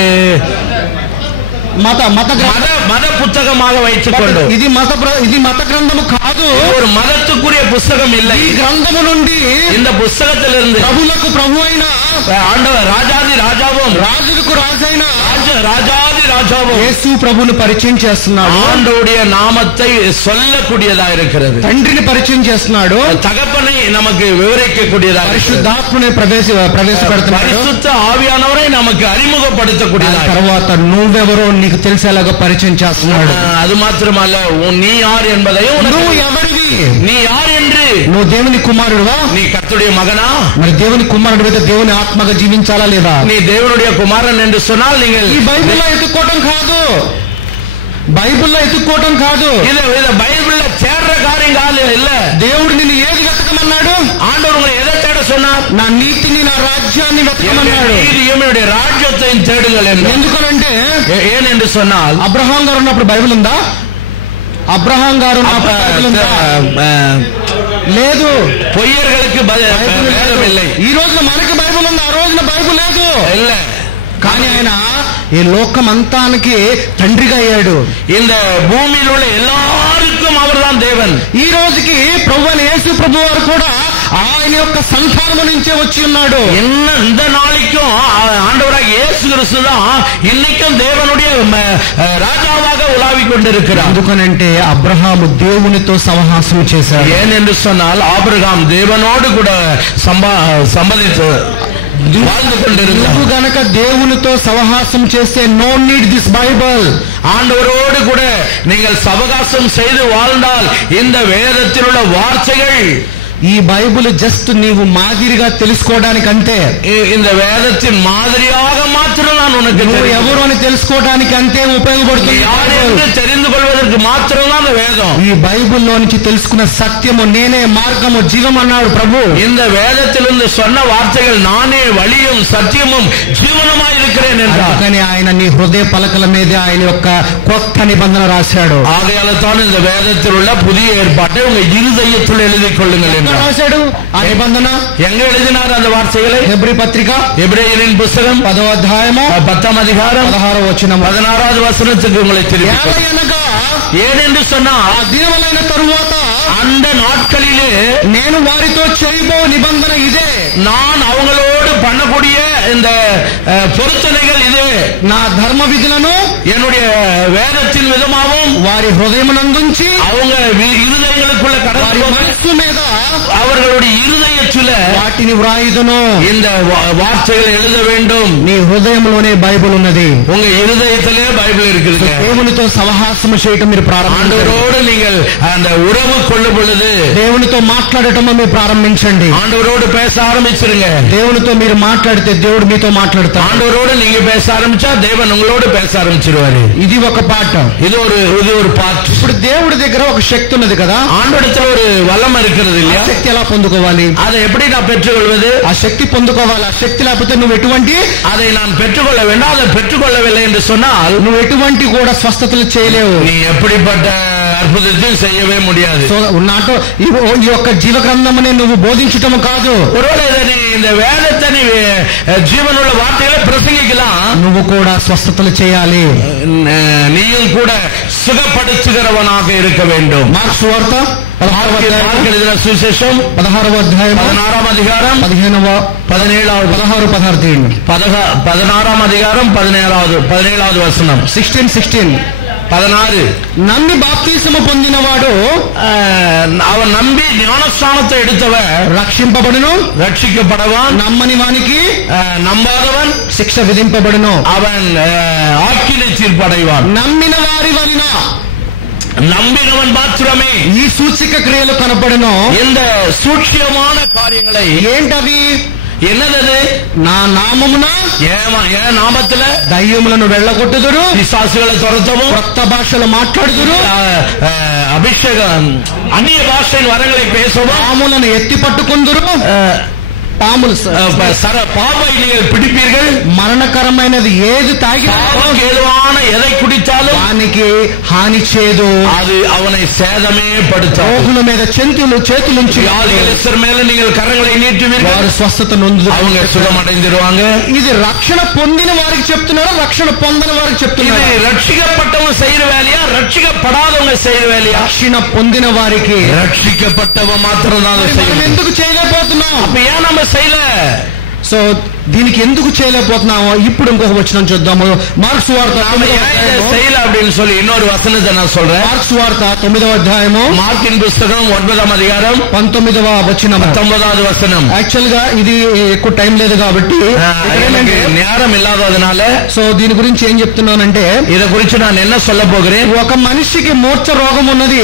மத புத்தகமாக வைத்துக் கொண்டு, ఇది మత గ్రంథము కాదు, ஒரு மதத்துக்குரிய புஸ்தகம் இல்லை. ఈ గ్రంథము నుండి, இந்த புஸ்தகத்திலிருந்து ప్రభులకు ప్రభు అయిన ஆண்டவர் ராஜாதி ராஜாவும் రాజులకు రాజైన ராஜாதி ராஜாவும் యేసు ప్రభువును పరిచయం చేస్తున్నాడు. ஆண்டவருடைய நாமத்தை சொல்லக்கூடியதா இருக்கிறது. తండ్రిని పరిచయం చేస్తున్నాడు. தகப்பனை நமக்கு விவரிக்கக்கூடியதா, పరిశుద్ధాత్మని ప్రవేశపెడుతున్నాడు. பரிசுத்த ஆவியானவரை நமக்கு அறிமுகப்படுத்தக்கூடியதா, తర్వాత నువ్వెవరో నీకు తెలిసేలాగా పరిచయం చేస్తున్నాడు. அது மாத்திரமல்ல, நீ யார் என்பதையும், నువ్వు ఎవరివి, நீ யார் என்று, నువ్వు దేవుని కుమారుడువా, நீ கர்த்தருடைய மகனா, మరి దేవుని కుమారుడు అయితే దేవుని ఆత్మగా జీవించాలా లేదా, நீ தேவனுடைய குமாரன் என்று சொன்னால் நீங்கள் ఈ బైబిల్లో ఎత్తుక్కోవటం కాదు, బైబిల్లో ఎత్తుక్కోవటం కాదు, இது பைபிள்ல தேடுற காரியம் கால இல்ல. దేవుడు నిన్ను ఏది వెతకమన్నాడు, ஆண்டவர் உங்களை எதை தேட சொன்னார், నా నీతిని నా రాజ్యాన్ని వెతకమన్నాడు. என்னுடைய ராஜ்யத்தையும் தேடுங்கள் என்று. ఎందుకనంటే, ஏன் என்று சொன்னால், అబ్రహాం గారు ఉన్నప్పుడు బైబిల్ ఉందా, అబ్రహాం గారు ఉన్నప్పుడు బైబిల్ ఉందా, లేదు. பொய்யர்களுக்கு வேதம் இல்லை. ఈ రోజున మనకి బైబిల్ ఉంది, ఆ రోజున బైబిల్ లేదు. இல்ல. కానీ ఆయన ఈ లోకం అంతానికి తండ్రిగా అయ్యాడు. இந்த பூமியில் உள்ள எல்லாருக்கும் அவர்தான் தேவன். ఈ రోజుకి ప్రభువైన యేసు ప్రభు వారు కూడా ఆయన యొక్క సంతానము నుంచే వచ్చి ఉన్నాడు. இந்த நாளைக்கும் ஆண்டவராக இயேசு கிறிஸ்து தான் இன்னைக்கும் தேவனுடைய ராஜாவாக உலாவிக் கொண்டிருக்கிறார். ఎందుకనంటే అబ్రహాము దేవునితో సహవాసం చేశాడు. ஏன் என்று சொன்னால், ஆபிரகாம் தேவனோடு கூட சம்பதித்து வாழ்ந்து கொண்டிருந்தார். నువ్వు గనక దేవునితో సహవాసం చేస్తే నో నీడ్ దిస్ బైబిల్. ஆண்டவரோடு கூட நீங்கள் சவகாசம் செய்து வாழ்ந்தால் இந்த வேதத்தில் உள்ள வார்த்தைகள், ఈ బైబిల్ జస్ట్ నీవు మాదిరిగా తెలుసుకోవడానికంటే, இந்த வேதத்தின் மாதிரியாக மாத்திரம் நான் உனக்கு నువ్వు ఎవరు అని తెలుసుకోవడానికి అంతే ఉపయోగపడుతుంది. தெரிந்து கொள்வதற்கு மாத்திரம் தான் வேதம். ఈ బైబిల్లో నుంచి తెలుసుకున్న సత్యము, నేనే మార్గము జీవం అన్నాడు ప్రభు. இந்த வேதத்திலிருந்து சொன்ன வார்த்தைகள் நானே வழியும் సత్యமும் జీవనமாய் இருக்கிறேன் என்றார். కానీ ఆయన నీ హృదయ పలకల మీద ఆయన యొక్క కొత్త నిబంధన రాశాడు. ஆகையால தான் இந்த வேதத்தில் உள்ள புதிய ஏற்பாட்டை உங்க இருதயத்தில் எழுதிக் கொள்ளுங்கள் என்றார். రాశాడు ఆ నిబంధన. எங்க எழுதினார் அந்த வார்த்தைகளை? హెబ్రీ పత్రిక எபிரேயரின் புத்தகம் 10వ అధ్యాయము 10వ அதிகாரம் 16వ వచనం. 16வது வசனத்துக்கு உங்களை திருப்பி, ஏனென்று சொன்னால், ఆ దినములైన తరువాత அந்த நாட்களிலே నేను వారితో చేయబో నిబంధన ఇదే, நான் அவங்களோடு பண்ணக்கூடிய இந்த பொருத்தனைகள் இது, నా ధర్మ విధులను என்னுடைய வேதத்தின் விதமாகவும் వారి హృదయమునందుంచి அவங்க இருதயங்களுக்குள்ள கடந்து మనస్సు మీద அவர்களுடைய இருதயத்தில் వాటిని వ్రాయుదును. இந்த வார்த்தைகளை எழுத வேண்டும். నీ హృదయంలోనే బైబిల్ ఉన్నది. உங்க இருதயத்திலே பைபிள் இருக்குது. దేవునితో సహవాసం చేయటం మీరు ప్రారంభించండి. ஆண்டவரோடு நீங்கள் அந்த உறவு கொள்ளும் பொழுது దేవునితో మాట్లాడటం మీరు ప్రారంభించండి. ஆண்டவரோடு பேச ஆரம்பிச்சிருங்க. దేవునితో మీరు మాట్లాడితే దేవుడు మీతో మాట్లాడతాడు. ஆண்டவரோடு நீங்க பேச ஆரம்பிச்சா தேவன் உங்களோடு பேச ஆரம்பிச்சிருவாரு. ఇది ఒక పాట. இது ஒரு పార్ట్. ఇప్పుడు దేవుడి దగ్గర ఒక శక్తి ఉన్నది కదా, ஆண்டவரிடத்துல ஒரு வல்லமை இருக்கிறது இல்லையா? శక్తి ఎలా పొందుకోవాలి, அதை எப்படி நான் பெற்றுக்கொள்வது? ఆ శక్తి పొందుకోవాలి. ఆ శక్తి లేకపోతే నువ్వు ఎటువంటి, அதை நான் பெற்றுக்கொள்ள வேண்டும். அதை பெற்றுக்கொள்ளவில்லை என்று சொன்னால் నువ్వు ఎటువంటి కూడా స్వస్థతలు చేయలేవు. நீ எப்படிப்பட்ட అద్భుతాలు చేయவே முடியாது. నాటో ఈ యొక్క జీవ గ్రంథమునే నువ్వు బోధించటం కాదు. ஒருவேளை இந்த வேதத்தை நீ ஜீவனுள்ள வார்த்தைகளை பிரசங்கிக்கலாம். నువ్వు కూడా స్వస్థతలు చేయాలి. நீயும் கூட சுகப்படுத்துகிறவனாக இருக்க வேண்டும். మార్క్స్ వార్త 16వ సువిశేషం 16వ అధ్యాయం 16వ అధికారం 16వ 17వ వచనం 16 16 நம்பி பாப்திசம పొందినవాడు அவன் நம்பி ஞானஸ்நானத்தை எடுத்தவன் రక్షింపబడును, ரட்சிக்கப்படுவான். నమ్మని వానికి நம்பாதவன் శిక్ష విధింపబడును. அவன் ஆக்கினை தீர்ப்படைவான். నమ్మిన వారి వలన நம்பினவன் மாத்திரமே ఈ సూచక క్రియలు కనపడును. இந்த சூட்சியமான காரியங்களை ఏంటవి? என்னது? నా నామమున ஏன் நாமத்துல దయ్యములను వెళ్ళగొట్టుదురు, பிசாசுகளை துரத்தவும், కొత్త భాషలు మాట్లాడుదురు, அபிஷேகம் அந்நிய பாஷையின் வரங்களை பேசவும், పాములను ఎత్తి పట్టుకుందురు, పాములు பாம்பை நீங்கள் பிடிப்பீர்கள், మరణకరమైనది ఏది తాగినా ஏதுவான எதை குடித்தாலும் వానికి హాని చేయదు, அது அவனை சேதமே படுத்தாது. రోగుల మీద చేతులుంచి வியாதிகள மேல நீங்கள் கரங்களை நீட்டுவீர்கள், వారు స్వస్థత నొందుదురు, அவங்க சுகமடைந்துருவாங்க. ఇది రక్షణ పొందిన వారికి చెప్తున్నారు, రక్షణ పొందని వారికి చెప్తున్నారు. இது ரட்சிக்கப்பட்டவங்க செய்யற வேலையா, ரட்சிக்கப்படாதவங்க செய்யற வேலையா? రక్షణ పొందిన వారికి. ரட்சிக்கப்பட்டவன் மாத்திரம் தான் செய்யணும். ఎందుకు చేయలేకపోతున్నాం? அப்ப ஏன் நம்ம செய்யல? సో దీనికి ఎందుకు చేయలేకపోతున్నామో ఇప్పుడు ఇంకొక వచనం చూద్దాము. మార్క్స్ వార్త செய்யல அப்படின்னு சொல்லி இன்னொரு வசனத்தை நான் சொல்றேன். మార్క్స్ వార్త 9వ అధ్యాయము, మార్కిన్ పుస్తకం 9వ అధికారం 19వ వచనం, 19వ వచనం. యాక్చువల్ గా ఇది ఎక్కువ టైం లేదు కాబట్టి நேரம் இல்லாததுனால సో దీని గురించి ఏం చెప్తున్నానంటే, இத குறித்து நான் என்ன சொல்ல போகிறேன். ఒక మనిషికి మోక్ష రోగం ఉన్నది,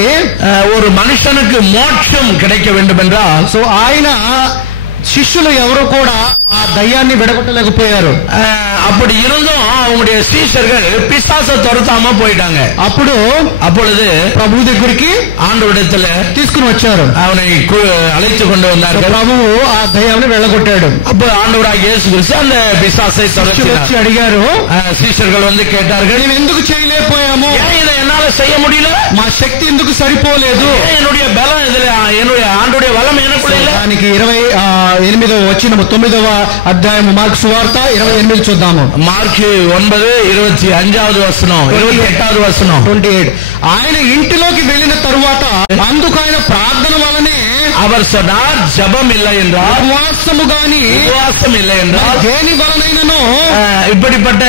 ஒரு மனுஷனுக்கு மோட்சம் கிடைக்க வேண்டும் என்றால், సో ఆయన శిష్యులు ఎవరు కూడా ఆ దయ్యాన్ని విడగొట్టలేకపోయారు. அப்படி இருந்தும் அவங்களுடைய சீஷர்கள் பிசாசை துரத்தாம போயிட்டாங்க. அப்பொழுது ప్రభు దగ్గరికి ஆண்டவரிடத்துல తీసుకుని వచ్చారు, அவனை அழைத்து கொண்டு வந்தார்கள். ప్రభువు ఆ దయ్యాన్ని వెళ్ళగొట్టాడు. அப்ப ఆండవరాகிய యేసు క్రీస్తు அந்த பிசாசை துரத்தினார். అడిగారు, சீஷர்கள் வந்து கேட்டார்கள், మేము ఎందుకు చేయలేకపోయాము? இதை என்னால செய்ய முடியல, మా శక్తి ఎందుకు సరిపోలేదు? என்னுடைய பலம் இதுல, என்னுடைய ஆண்டுடைய வலம் எனக்குள்ள இல்ல. దానికి 28వ వచనం 9వ అధ్యాయం మార్క్స్ వార్త 28 చూద్దాము. మార్క్ 9:25 వచనం 28వ వచనం 28. ఆయన ఇంటిలోకి వెళ్ళిన తరువాత అందుకు ఆయన ప్రార్థన వలనే அவர் சொன்னார், ஜெபம் இல்லை என்றால், ఉపవాసము గాని உபவாசம் இல்லை என்றால், దేని వలనైనను இப்படிப்பட்ட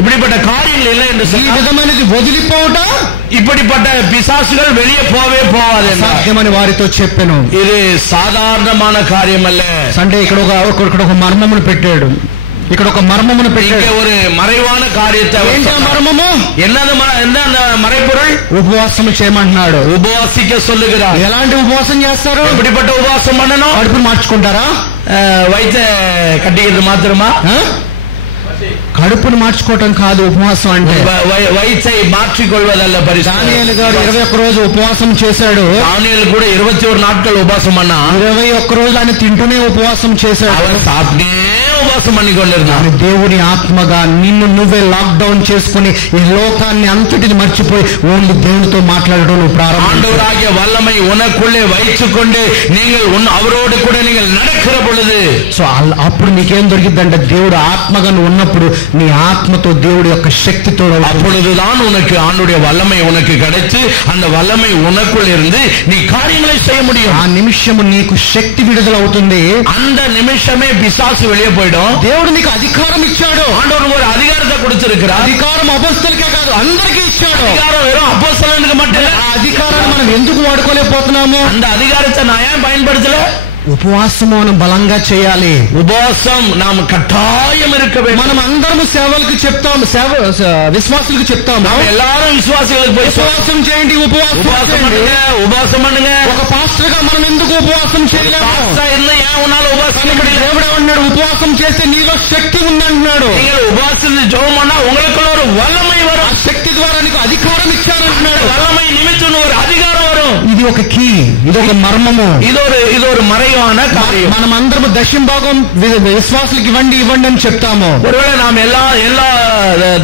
இப்படிப்பட்ட காரியங்கள் இல்லை என்று ఈ విధమైనది వదిలిపోవట, இப்படிப்பட்ட பிசாசுகள் வெளியே போவே போவாது సాధ్యమని వారితో చెప్పాను. இது సాధారణமான காரியம் அல்ல. సండే ఇక్కడ ఒక మర్మమును పెట్టాడు, ఇక్కడ ఒక మర్మమును పెట్టాడు. ஒரு மறைவான காரியத்தை. మర్మము என்னது? என்ன அந்த மறைபொருள்? ఉపవాసం చేయమంటున్నాడు. உபவாசிக்க சொல்லுகிறார். ఎలాంటి ఉపవాసం చేస్తారు? எப்படிப்பட்ட உபவாசம் பண்ணணும்? కడుపును మార్చుకుంటారా? வயிற்ற கட்டிக்கிறது மாத்திரமா? కడుపును మార్చుకోవటం కాదు ఉపవాసం అంటే. వయసై మార్చుకొల్వదల్ల. దానియేలు గారు 21 రోజు ఉపవాసం చేశాడు. దానియేలు కూడా 21 నాட்கள் ఉపవాసం అన్నా. 21 రోజులు ఆయన తింటూనే ఉపవాసం చేశాడు. அவன் சாப்பிட்டே ఉపవాసం பண்ணிக்கொண்டிருந்தான். దేవుని ఆత్మగా నిన్ను నువ్వే లాక్ డౌన్ చేసుకుని ఈ లోకాన్ని అంతటిని మర్చిపోయి ఓన్లీ దేవునితో మాట్లాడడం నువ్వు ప్రారంభించావు. ஆண்டவராகிய வல்லமை உனக்குள்ளே வைத்துக்கொண்டு நீங்கள் அவரோடு கூட நீங்கள் நடக்கிற பொழுது, సో అప్పుడు నీకేం దొరికిందంటే దేవుడు ఆత్మగా నువ్వు ఉన్నప్పుడు నీ ఆత్మతో దేవుడి యొక్క శక్తితో அப்பொழுதுதான் உனக்கு ஆண்டுடைய வல்லமை உனக்கு கிடைத்து அந்த வல்லமை உனக்குள் இருந்து நீ காரியங்களை செய்ய முடியும். ఆ నిమిషము నీకు శక్తి విడుదల అవుతుంది. அந்த నిమిషమే பிசாசு வெளியே போயிடும். దేవుడు నీకు అధికారం ఇచ్చాడు. ஆண்டவர் ஒரு அதிகாரத்தை கொடுத்திருக்கிறார். అధికారం అపోస్తలుకే కాదు అందరికీ ఇచ్చాడు. அதிகாரம் வெறும் அப்போஸ்தலனுக்கு மட்டும். ఆ అధికారాన్ని మనం ఎందుకు వాడుకోలేకపోతున్నాము? அந்த அதிகாரத்தை நான் ஏன் பயன்படுத்தல? ఉపవాసము మనం బలంగా చేయాలి. ఉపవాసం நாம் కట్టాయం இருக்க வேண்டும். మనం అందరం సేవలకు చెప్తాం, విశ్వాసులకు చెప్తాం, எல்லாரும் విశ్వాసులకు పోయి ఉపవాసం చేయండి, ఉపవాసం பண்ணுங்க. ఒక పాస్టర్ గా మనం ఎందుకు ఉపవాసం చేయలేము? దేవుడు ఏమన్నాడు? ఉపవాసం చేస్తే నీలో శక్తి ఉందంటున్నాడు. ఉపవాసం జోమన్నా உங்களுக்குள்ள ஒரு ஒரு வல்லமை வரும். శక్తి ద్వారా నీకు అధికారం ఇచ్చారంటున్నాడు. வல்லமை நிமித்தம் ஒரு அதிகாரம் வரும். ఇది ఒక కీ, ఇది ఒక మర్మము, இது ஒரு மறைவான காரியம். మనం అందరం దశమ భాగం విశ్వాసులకు ఇవ్వండి ఇవ్వండి అని చెప్తాము. ஒருவேளை நாம் எல்லா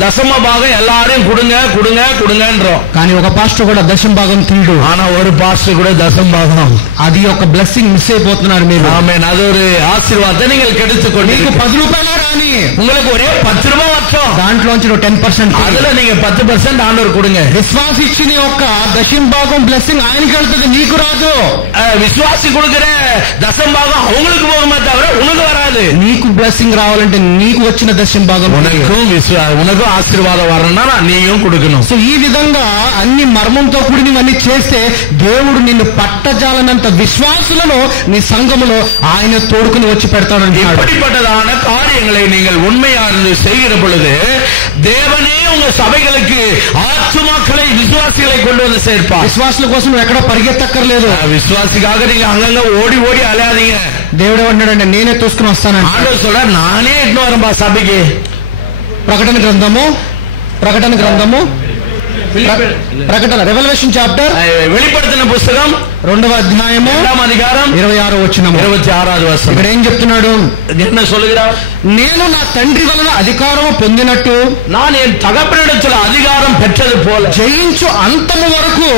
தசம பாகம் எல்லாரையும் கொடுங்க கொடுங்க கொடுங்கன்றோம். కానీ ఒక పాస్టర్ కూడా దశమ భాగం తీయడు. ஆனா ஒரு பாஸ்டர் கூட தசம பாகம், అది ఒక బ్లెస్సింగ్ మిస్ అయిపోతున్నారు మీరు. ஆமென். அது ஒரு ஆசீர்வாதத்தை நீங்கள் கெடுத்துக்கொண்டு, నీకు 10 రూపాయలు రాని, உங்களுக்கு ஒரே 10 ரூபாய் వచ్చం, దాంట్లోంచి 10% அதுல நீங்க 10% ஆண்டவர் கொடுங்க. విశ్వాసి ఇచ్చిన యొక్క దశమ భాగం బ్లెస్సింగ్ ఆయనకి వెళ్తుంది, నీకు రాదు. விசுவாசி கொடுக்கிற தசம பாகம் அவங்களுக்கு போகுமே தவிர உனக்கு வராது. నీకు బ్లెస్సింగ్ రావాలంటే నీకు వచ్చిన దశమ భాగం உனக்கும் ఆశీర్వాదం வரணும்னா నీயும் கொடுக்கணும். సో ఈ విధంగా అన్ని మర్మంతో కూడినవన్నీ చేస్తే దేవుడు నిన్ను పట్టజాలనంత విశ్వాసులను నీ సంఘములో ఆయన తోడుకుని వచ్చి పెడతాడంటున్నాడు. இப்படிப்பட்டதான காரியங்களை நீங்கள் உண்மையா இருந்து செய்கிற பொழுது தேவனே உங்க சபைகளுக்கு ஆத்துமாக்களை விசுவாசிகளை கொண்டு வந்து சேர்ப்பார். విశ్వాసుల కోసం నువ్వు ఎక్కడో పరిగెత్తక్కర్లేదు. விசுவாசிக்காக நீங்க அங்கங்க ஓடி ஓடி அலையாதீங்க. దేవుడు ఏమంటాడంటే నేనే తోసుకుని వస్తానంట. ஆண்டவர் சொல்றார், நானே இட்டு வரேன்பா சபைக்கு. ప్రకటన గ్రంథము ప్రకటన రెవల్యూషన్ చాప్టర్ வெளிப்படுத்தின புஸ்தகம் 2వ అధ్యాయము 2వ అధికారం 26వ వచనము 26వ వచనం. ఇక్కడ ఏం చెప్తున్నాడు? என்ன சொல்லுகிறார்? నేను నా తండ్రి వలన అధికారము పొందినట్టు நான் என் தகப்பனிடத்தில் அதிகாரம் பெற்றது போல జయించు అంతము వరకు,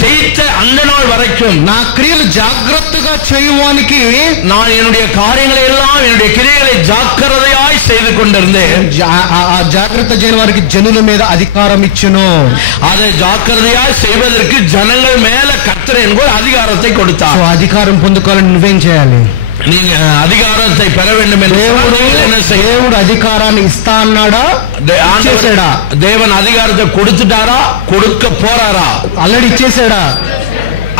ஜெயித்த அந்த நாள் வரைக்கும் నా క్రియలు జాగ్రత్తగా చేయువానికి, நான் என்னுடைய காரியங்களை எல்லாம் என்னுடைய கிரியைகளை ஜாக்கிரதையாய் செய்து கொண்டிருந்தேன். ఆ జాగ్రత్త చేయని వారికి జనుల మీద అధికారం ఇచ్చును. அதை ஜாக்கிரதையாய் செய்வதற்கு ஜனங்கள் மேல கர்த்தர் என்பது அதிகாரத்தை கொடுத்தார். అధికారం పొందుకోవాలని నువ్వేం చేయాలి? நீங்க அதிகாரத்தை பெற வேண்டும் என்று దేవుడు అధికారాన్ని ఇస్తా అన్నాడా? தேவன் அதிகாரத்தை கொடுத்துட்டாரா? கொடுக்க போறாரா? ఆల్రెడీ ఇచ్చేసాడా?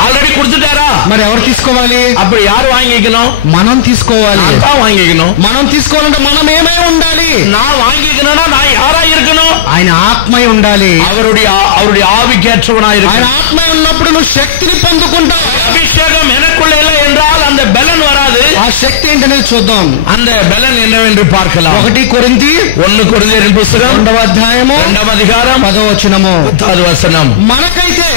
ఆల్రెడీ கொடுத்துட்டாரா? మరి ఎవరు తీసుకోవాలి? అప్పుడు யார் வாங்கிக்கணும்? మనం తీసుకోవాలి. வாங்கிக்கணும். మనం తీసుకోవాలంటే మనం ఏమై ఉండాలి? நான் வாங்கிக்கணும்னா நான் யாரா இருக்கணும்? ఆయన ఆత్మై ఉండాలి. அவருடைய ஆவிக்கேற்றவனா இருக்கணும். ఆయన ఆత్మై ఉన్నప్పుడు నువ్వు శక్తిని పొందుకుంటావు. அபிஷேகம் எனக்குள்ள இல்லை என்றால் அந்த பலன் வராது. ఆ శక్తి ఏంటనేది చూద్దాం. அந்த பலன் என்னவென்று பார்க்கலாம். 1 కొరింథీ పుస్తకం 2వ అధ్యాయము 2వ అధికారం 10వ వచనము 10వ వచనం. మనకైతే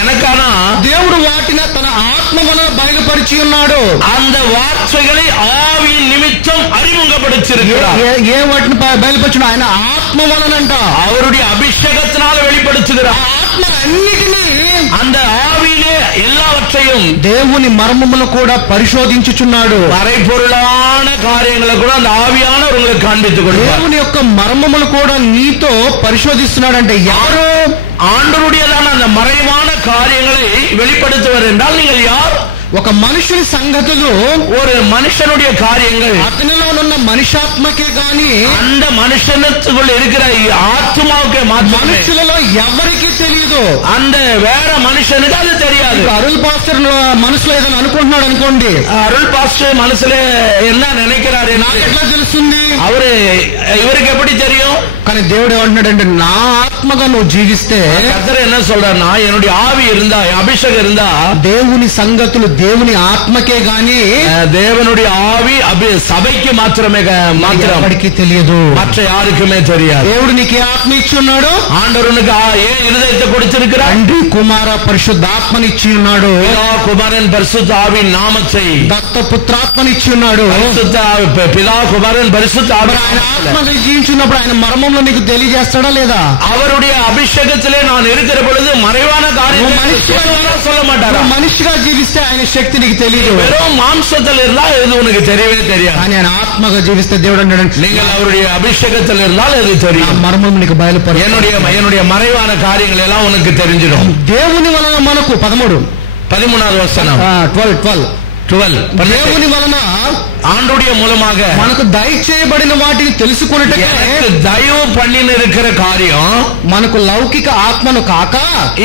எனக்கான దేవుడు వాటిని తన ఆత్మ వలన బయలుపరిచి ఉన్నాడు. அந்த வார்த்தைகளை ஆவியின் நிமித்தம் அறிமுகப்படுத்தியிருக்கிறார். ఏ వాటిని బయలుపరిచిన? ఆయన ఆత్మ వలనంట, அவருடைய அபிஷேகத்தினால வெளிப்படுத்துகிறார். ఆత్మ అన్నిటినీ, அந்த ஆவியிலே எல்லாவற்றையும் దేవుని మర్మమును కూడా పరిశోధించుచున్నాడు. மறைபொருளான காரியங்களை கூட அந்த ஆவியானவர் உங்களுக்கு காண்பித்துக் கொடுப்பார். దేవుని యొక్క మర్మములు కూడా నీతో పరిశోధిస్తున్నాడంటే ఎవరు? ஆண்டவருடையதான அந்த மறைவான காரியங்களை வெளிப்படுத்துவர் என்றால் நீங்கள் யார்? ఒక మనుషుని సంగతులు, ஒரு மனுஷனுடைய காரியங்கள் అతనిలో ఉన్న మనిషాత్మకే గాని அந்த மனுஷனுக்குள்ள இருக்கிற ஆத்மாவுக்கு మనుషులలో ఎవరికి తెలియదు. அந்த வேற மனுஷனுக்கு அது தெரியாது. అరుల్ పాస్టర్ మనసులో ఏదైనా అనుకుంటున్నాడు అనుకోండి, அருள் பாஸ்டர் மனசுல என்ன நினைக்கிறாரு నాకు ఎట్లా తెలుస్తుంది? இவருக்கு எப்படி தெரியும்? కానీ దేవుడు ఏమంటున్నాడంటే నా ఆత్మగా నువ్వు జీవిస్తే, கர்த்தர் என்ன சொல்றாருன்னா, என்னுடைய ஆவி இருந்தா, அபிஷேகம் இருந்தா, దేవుని సంగతులు దేవుని ఆత్మకే గాని தேவனுடைய ஆவி சபைக்கு மாத்திரமே ఎవరికి తెలియదు, மற்ற யாருக்குமே தெரியாது. దేవుడు నీకు ఏ ఆత్మ ఇచ్చి ఉన్నాడు? ஆண்டவனுக்கு ஏன் இருதயத்தை கொடுத்திருக்கிறார்? తండ్రి కుమార పరిశుద్ధాత్మని ఇచ్చి ఉన్నాడు. குமாரன் பரிசுத்த ஆவியின் நாமத்தை, దత్తపుత్రాత్మని ఇచ్చి ఉన్నాడు. பிதா குமாரன் பரிசுத்த ఆయన ఆత్మగా జీవించినప్పుడు ఆయన మర్మంలో నీకు తెలియజేస్తాడా లేదా? அவருடைய அபிஷேகத்திலே நான் இருக்கிற பொழுது மறைவான காரியம் சொல்ல மாட்டாரா? మనిషిగా జీవిస్తే ఆయన శక్తి నీకు తెలియదు. வெறும் மாம்சத்தில் இருந்தா இது உனக்கு தெரியவே தெரியாது. కానీ ఆయన ఆత్మగా జీవిస్తే దేవుడు అన్నాడు, நீங்கள் அவருடைய அபிஷேகத்தில் இருந்தால் இது தெரியும். మర్మం నీకు బయలుపరు. என்னுடைய மறைவான காரியங்கள் எல்லாம் உனக்கு தெரிஞ்சிடும். దేవుని వలన మనకు 13వ వచనం 12 దేవుని వలన ஆண்டுடைய மூலமாக మనకు దయచేయబడిన వాటిని తెలుసుకొనుటకే, దయவு பண்ணின இருக்கிற காரியம், మనకు లౌకిక ఆత్మను కాక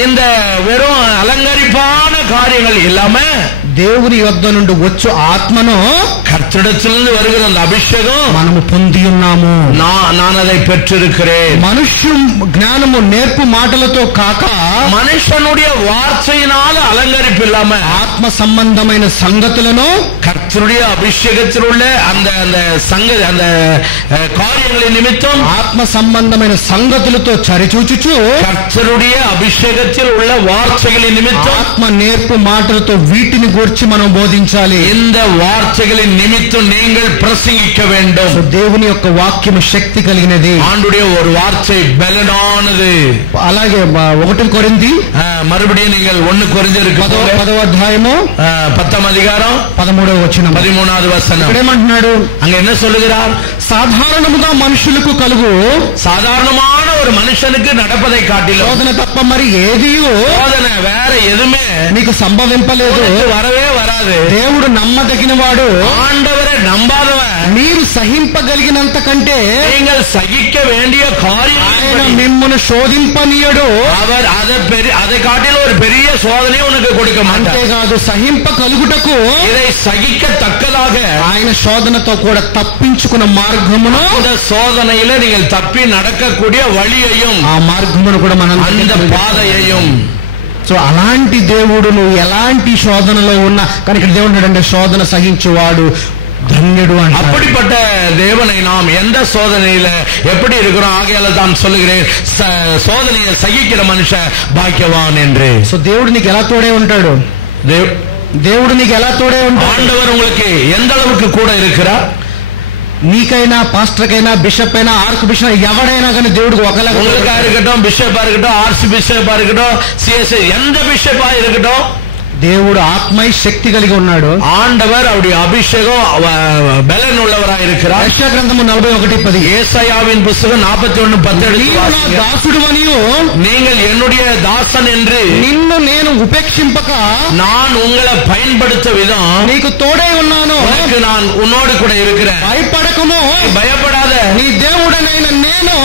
இந்த வெறும் அலங்கரிப்பான காரியங்கள் இல்லாம దేవుని యొద్ద నుండి వచ్చు ఆత్మను, கர்த்தரிடத்திலிருந்து வருகிற அந்த அபிஷேகம் మనము పొంది ఉన్నాము. நான் அதை பெற்றிருக்கிறேன். మనుష్య జ్ఞానము నేర్పు మాటలతో కాక, மனுஷனுடைய வார்த்தையினால அலங்கரிப்பு இல்லாம ఆత్మ సంబంధమైన సంగతులను கர்த்தர் கர்த்தருடைய அபிஷேகத்தில் உள்ள அந்த அந்த அந்த காரியங்களின் நிமித்தம் ఆత్మ సంబంధమైన సంగతులతో చరిచూచుచు கர்த்தருடைய అభిషేகத்தில் உள்ள வார்த்தைகளின் நிமித்தம் ఆత్మ నేర్పు మాటలతో వీటిని గురించి మనం బోధించాలి. இந்த வார்த்தைகளின் நிமித்தம் நீங்கள் பிரசங்கிக்க வேண்டும். దేవుని యొక్క వాక్యం శక్తి కలిగినది. ஆண்டுடைய ஒரு வார்த்தை பலனானது. అలాగే 1 కొరింథీ மறுபடியும் நீங்கள் 1 కొరింథీయులకు 10వ అధ్యాయము 10వ அதிகாரம் 13వ వచనం 13வது வசனம். ఏమంటున్నాడు? அங்க என்ன சொல்லுகிறார்? సాధారణముగా మనుషులకు కలుగు சாதாரணமான ஒரு மனுஷனுக்கு நடப்பதை காட்டிலும் శోధన తప్ప మరి ఏదియో சோதனை வேற எதுவுமே మీకు సంభవింపలేదు. வரவே వరాదు. దేవుడు నమ్మదగిన వాడు. ஆண்டவரை நம்பாதவன் మీరు సహింపగలిగినంత కంటే நீங்கள் சகிக்க வேண்டிய காரியம் ఆయన మిమ్మును శోధింపనీయడు. அவர் அதை காட்டிலும் ஒரு பெரிய சோதனை உனக்கு கொடுக்க மாட்டார். అంతేకాదు సహింపగలుగుటకు இதை சகிக்கத்தக்கதாக ఆయన శోధనతో కూడా తప్పించుకున్న మార్గమును அந்த சோதனையில நீங்கள் தப்பி நடக்கக்கூடிய வழியையும் ఆ మార్గమును కూడా మనం அந்த பாதையையும். సో అలాంటి దేవుడు నువ్వు ఎలాంటి శోధనలో ఉన్నా కానీ ఇక్కడ దేవుడు అంటే శోధన సహించేవాడు ధన్యుడు అంటే அப்படிப்பட்ட தேவனை நாம் எந்த சோதனையில எப்படி இருக்கிறோம். ஆகையால தான் சொல்லுகிறேன் சோதனையை சகிக்கிற மனுஷன் பாக்கியவான் என்று. సో దేవుడు నీకు ఎలా తోడే ఉంటాడు? దేవుడు నీకు ఎలా తోడే ఉంటాడు? ஆண்டவர் உங்களுக்கு எந்த அளவுக்கு கூட இருக்கிறார்? నీకైనా పాస్టర్కైనా బిషప్ అయినా ఆర్క్ బిషప్ ఎవడైనా కానీ దేవుడికి ఒకలాగా உங்களுக்கா இருக்கட்டும், பிஷப்பா இருக்கட்டும், ஆர்சி பிஷப்பா இருக்கட்டும், சிஎஸ்ஐ எந்த பிஷப்பா இருக்கட்டும், దేవుడు ఆత్మై శక్తి కలిగి ఉన్నాడు. ஆண்டவர் அவருடைய அபிஷேகம் பலன் உள்ளவராக இருக்கிறார். యెషయా గ్రంథము 41:10 ஏசாயாவின் புத்தகம் 41:10 దాసుడు అనియు நீங்கள் என்னுடைய தாசன் என்று నిన్ను నేను ఉపేక్షింపక நான் உங்களை பயன்படுத்த விதம் నీకు తోడై ఉన్నాను. உனக்கு நான் உன்னோடு கூட இருக்கிறேன். భయపడకము, பயப்படாத. నీ దేవుడనైన నేను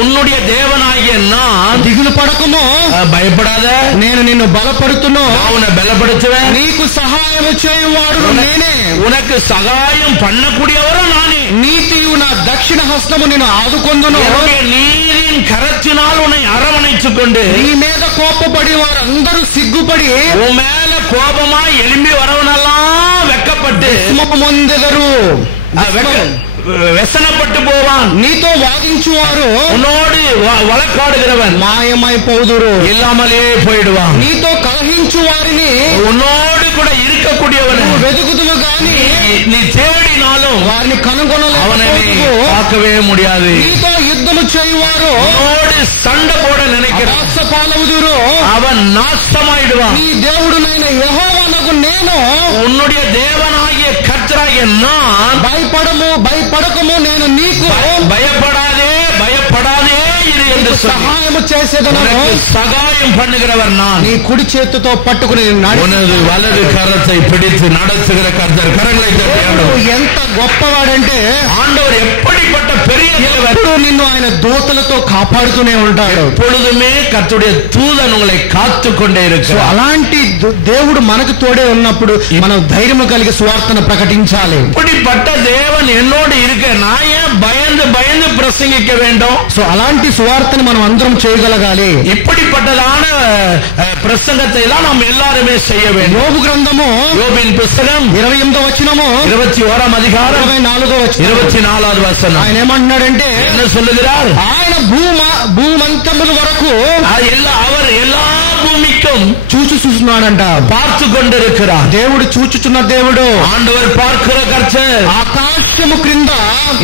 உன்னுடைய தேவனாகிய நான் దిగులు పడకము, பயப்படாத. నేను నిన్ను బలపడుతును, உன்னை பலப்படுத்துவேன். నీకు సహాయము చేయువాడు నేనే, உனக்கு சகாயம் பண்ணக்கூடியவரும் நானே. నీతియు నా దక్షిణ హస్తము నేను ఆదుకొందును. நீரின் கரத்தினால் உன்னை அரவணைத்துக் கொண்டு నీ మీద కోపపడి వారందరూ సిగ్గుపడి உன் மேல கோபமா எழும்பி வரவனெல்லாம் வெக்கப்பட்டு పొందెదరు, వ్యసనப்பட்டு போவான். నీతో వాదించువారు உன்னோடு வழக்காடுகிறவன் మాయమైపోదురు, இல்லாமலே போயிடுவான். నీతో కలహించు వారిని உன்னோடு கூட இருக்கக்கூடியவன் వెతుకుదువు గాని நீ தேடினாலும் వారిని அவனை பார்க்கவே முடியாது. నీతో యుద్ధము చేయువారు உன்னோடு சண்டை போட நினைக்கிறான், పాలవుదురు, அவன் நாசமாயிடுவான். నీ దేవుడునైన యెహోవానకు నేను உன்னுடைய தேவனாகிய கர்த்தராகிய நான் భయపడకము నేను నీకు பயப்படாதே இரு என்று సహాయము చేసేదను, சகாயம் பண்ணுகிறவர் நான். నీ కుడి చేతితో పట్టుకుని உனது వలது కరத்தை பிடித்து நடத்துகிற கர்த்தர். கரங்களை தட்டி ఎంత గొప్పవాడంటే ஆண்டவர் எப்படிப்பட்ட பெரிய தேவன். నిన్ను ఆయన దూతలతో కాపాడుతూనే ఉంటాడు. எப்பொழுதுமே கர்த்தருடைய தூதன் உங்களை காத்துக்கொண்டே இருக்கிறார். అలాంటి దేవుడు మనకు తోడే ఉన్నప్పుడు మనం ధైర్యం కలిగి సువార్తను ప్రకటించాలి. இப்படிப்பட்ட தேவன் என்னோடு இருக்க நான் ஏன் பயந்து பிரசங்கிக்க வேண்டும்? సో అలాంటి సువార్తను మనం అందరం చేయగలగాలి. இப்படிப்பட்டதான பிரசங்கத்தை தான் நாம் எல்லாருமே செய்ய வேண்டும். యోబు గ్రంథము యోబిன் పుస్తకం 28వ వచనము 21వ அதிகாரம் 24వ వచనం 24வது வசனம். ఆయన ఏమంటున్నాడంటే என்ன சொல்லுகிறார்? ఆయన భూమంతముల వరకు அவர் எல்லா பூமிக்கும் చూస్తున్నాడంట, பார்த்து கொண்டிருக்கிறார். దేవుడు చూచుచున్న దేవుడు, ஆண்டவர் பார்க்கிற கர்த்தர் ఆకాశము క్రింద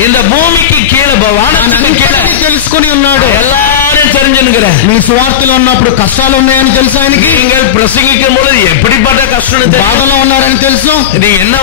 இந்த பூமிக்கு கீழே வானத்துக்கு கீழே తెలుసుకొని ఉన్నాడు. எல்லாரும் தெரிஞ்சுக்கிறேன். మీ సువార్తలో ఉన్నప్పుడు కష్టాలు ఉన్నాయని తెలుసు ఆయనకి. நீங்கள் பிரசங்கிக்கும் பொழுது எப்படிப்பட்ட கஷ்டம், బాధలో ఉన్నారని తెలుసు, நீங்க என்ன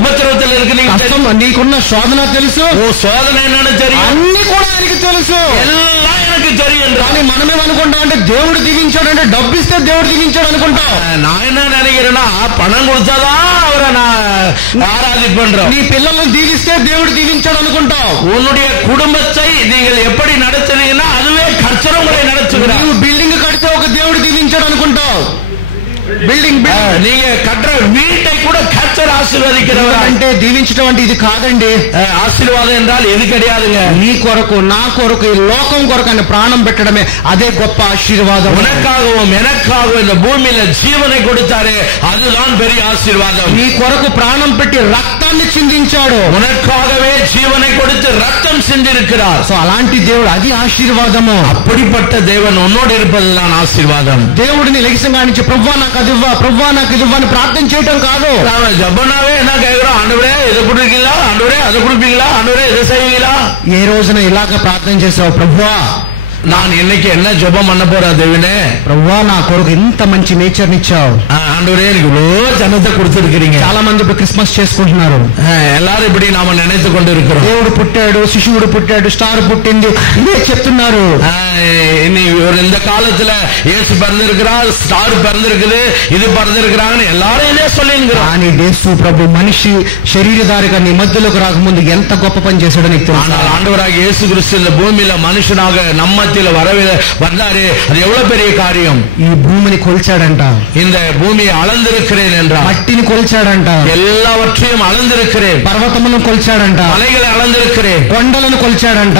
உபத்திரவத்தில் இருக்கிறீங்க, నీకున్న శోధన తెలుసు, சோதனை என்னன்னு தெரியும், అన్ని కూడా ఆయనకి తెలుసు, எல்லாம் எனக்கு தெரியும். కానీ మనమేమనుకుంటాం అంటే దేవుడు దిగించాడు అంటే డబ్బు ఇస్తే దేవుడు దిగించాడు అనుకుంటాం. நான் என்ன நினைக்கிறேன்னா பணம் கொடுத்தாதான் அவரை நான் ஆராதிப்பேன். నీ పిల్లలను దీవిస్తే దేవుడు దీవించాడు అనుకుంటావు. உன்னுடைய குடும்பத்தை நீங்கள் எப்படி நடத்துறீங்கன்னா அதுவே கர்த்தர் உங்களை நடத்துகிறார். నువ్వు బిల్డింగ్ కడితే ఒక దేవుడు దీవించాడు అనుకుంటావు. బిల్డింగ్ நீங்க கட்டுற வீட்டை கூட கர்த்தர் ஆசீர்వదిக்கிறவர். అంటే దీవించడం అంటే ఇది కాదండి. ఆశీర్వాదం என்றால் ఇది கிடையாதுங்க. నీ కొరకు నా కొరకు ఈ లోకం కొరకు అని ప్రాణం పెట్టడమే అదే గొప్ప ఆశీర్వాదం. உனக்காகவும் எனக்காகவும் இந்த பூமியில ஜீவனை கொடுத்தாரே அதுதான் பெரிய ஆசீர்வாதம். నీ కొరకు ప్రాణం పెట్టి రక్తాన్ని చిందించాడు. உனக்காகவே ஜீவனை கொடுத்து ரத்தம் சிந்திருக்கிறார். సో అలాంటి దేవుడు అది ఆశీర్వాదము. அப்படிப்பட்ட தேவன் உன்னோடு இருப்பதுதான் ஆசீர்வாதம். దేవుడిని లెగిసంగా నుంచి ప్రభువా నాకు అది ఇవ్వ, ప్రభువా నాకు ఇది ఇవ్వ అని ప్రార్థన చేయటం కాదు. ஜபனாவே என்ன கேக்குறோம், ஆண்டவரே இதை கொடுப்பீங்களா, ஆண்டவரே அதை கொடுப்பீங்களா, ஆண்டவரே இதை செய்வீங்களா. ఏ రోజున ఇలాగ ప్రార్థన చేసావు, ప్రభువా நான் இன்னைக்கு என்ன ஜெபம் பண்ண போறேன் தேவனே, ప్రభువా నా కొరకు ఇంత మంచి నేచర్ ఇచ్చావు, ஆண்டவரே எனக்கு இவ்வளவு ஜனத்தை கொடுத்திருக்கிறீங்க. చాలా మంది ఇప్పుడు క్రిస్మస్ చేసుకుంటున్నారు. எல்லாரும் இப்படி நாம நினைத்து கொண்டு இருக்கிறோம். దేవుడు పుట్టాడు, శిశువుడు పుట్టాడు, స్టార్ పుట్టింది ఇదే చెప్తున్నారు. இந்த కాలத்துல இயேசு பிறந்திருக்கிறார், ஸ்டார் பிறந்திருக்குது, இது பிறந்திருக்கிறாங்கன்னு எல்லாரும் இதே சொல்லிருக்கிறோம். కానీ యేసు ప్రభు మనిషి శరీరధారిగా నీ మధ్యలోకి రాకముందు ఎంత గొప్ప పని చేశాడో నీకు తెలుసు. ஆனால் ஆண்டவராக இயேசு கிறிஸ்து இந்த பூமியில மனுஷனாக நம்ம வந்தாரு, அது எவ்வளவு பெரிய காரியம். ఈ భూమిని కొల్చాడంట, இந்த பூமியை அளந்திருக்கிறேன் என்றார். మట్టిని కొల్చాడంట, எல்லாவற்றையும் அளந்திருக்கிறேன். పర్వతములను కొల్చాడంట, மலைகளை அளந்திருக்கிறேன். కొండలను కొల్చాడంట,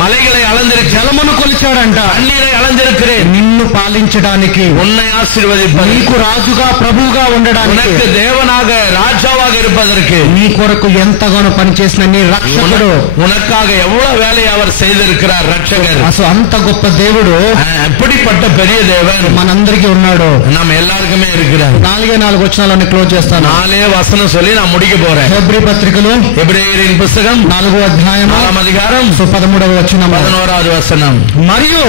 மலைகளை அளந்திருக்கிறேன். జలమును కొల్చాడంట, தண்ணீரை அளந்திருக்கிறேன். నిన్ను పాలించడానికి, உன்னை ஆசీర్వదింప, నీకు రాజుగా ప్రభువుగా ఉండడానికి, உனக்கு தேவனாக ராஜாவாக இருப்பதற்கு, నీ కొరకు ఎంతగానో పనిచేసిన నీ రక్షకుడు, உனக்காக எவ்வளவு வேலையை அவர் செய்திருக்கிறார் ரட்சகர். అసలు అంత గొప్ప దేవుడు, அப்படிப்பட்ட பெரிய தேவன் మనందరికీ ఉన్నాడు. நம்ம எல்லாருக்குமே இருக்கிறார். 4 వచనాలను క్లోజ్ చేస్తాను. 4 వచనం சொல்லி நான் முடிக்க போறேன். హెబ్రీ పత్రికలో ఎబ్రేయరిన్ పుస్తకం 4వ అధ్యాయం 4వ అధికారం 13వ వచనం 11వ వచనం. మరియు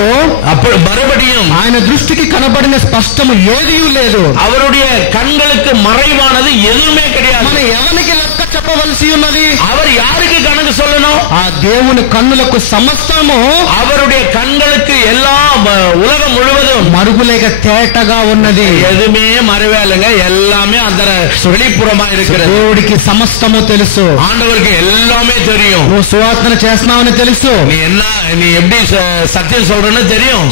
అప్పుడు மறுபடியும் ఆయన దృష్టికి కనబడిన స్పష్టము ఏదీ లేదు, அவருடைய கண்களுக்கு மறைவானது எதுவுமே கிடையாது. మన ఎవరికి లెక్క చెప్పవలసి ఉన్నది, அவர் யாருக்கு கணக்கு சொல்லணும்? ఆ దేవుని కన్నులకు సమస్తము, அவருடைய கண்களுக்கு எல்லா உலகம் முழுவதும் మరుగులేక తేటగా ఉన్నది, எதுவுமே மறைவேலைங்க, எல்லாமே அந்த வெளிப்புறமா இருக்கிறது. దేవుడికి సమస్తము తెలుసు. ஆண்டவருக்கு எல்லாமே தெரியும். నువ్వు సువార్తన చేస్తున్నావని తెలుసు, நீ எப்படி சத்தியம் சொல்றன்னு தெரியும்,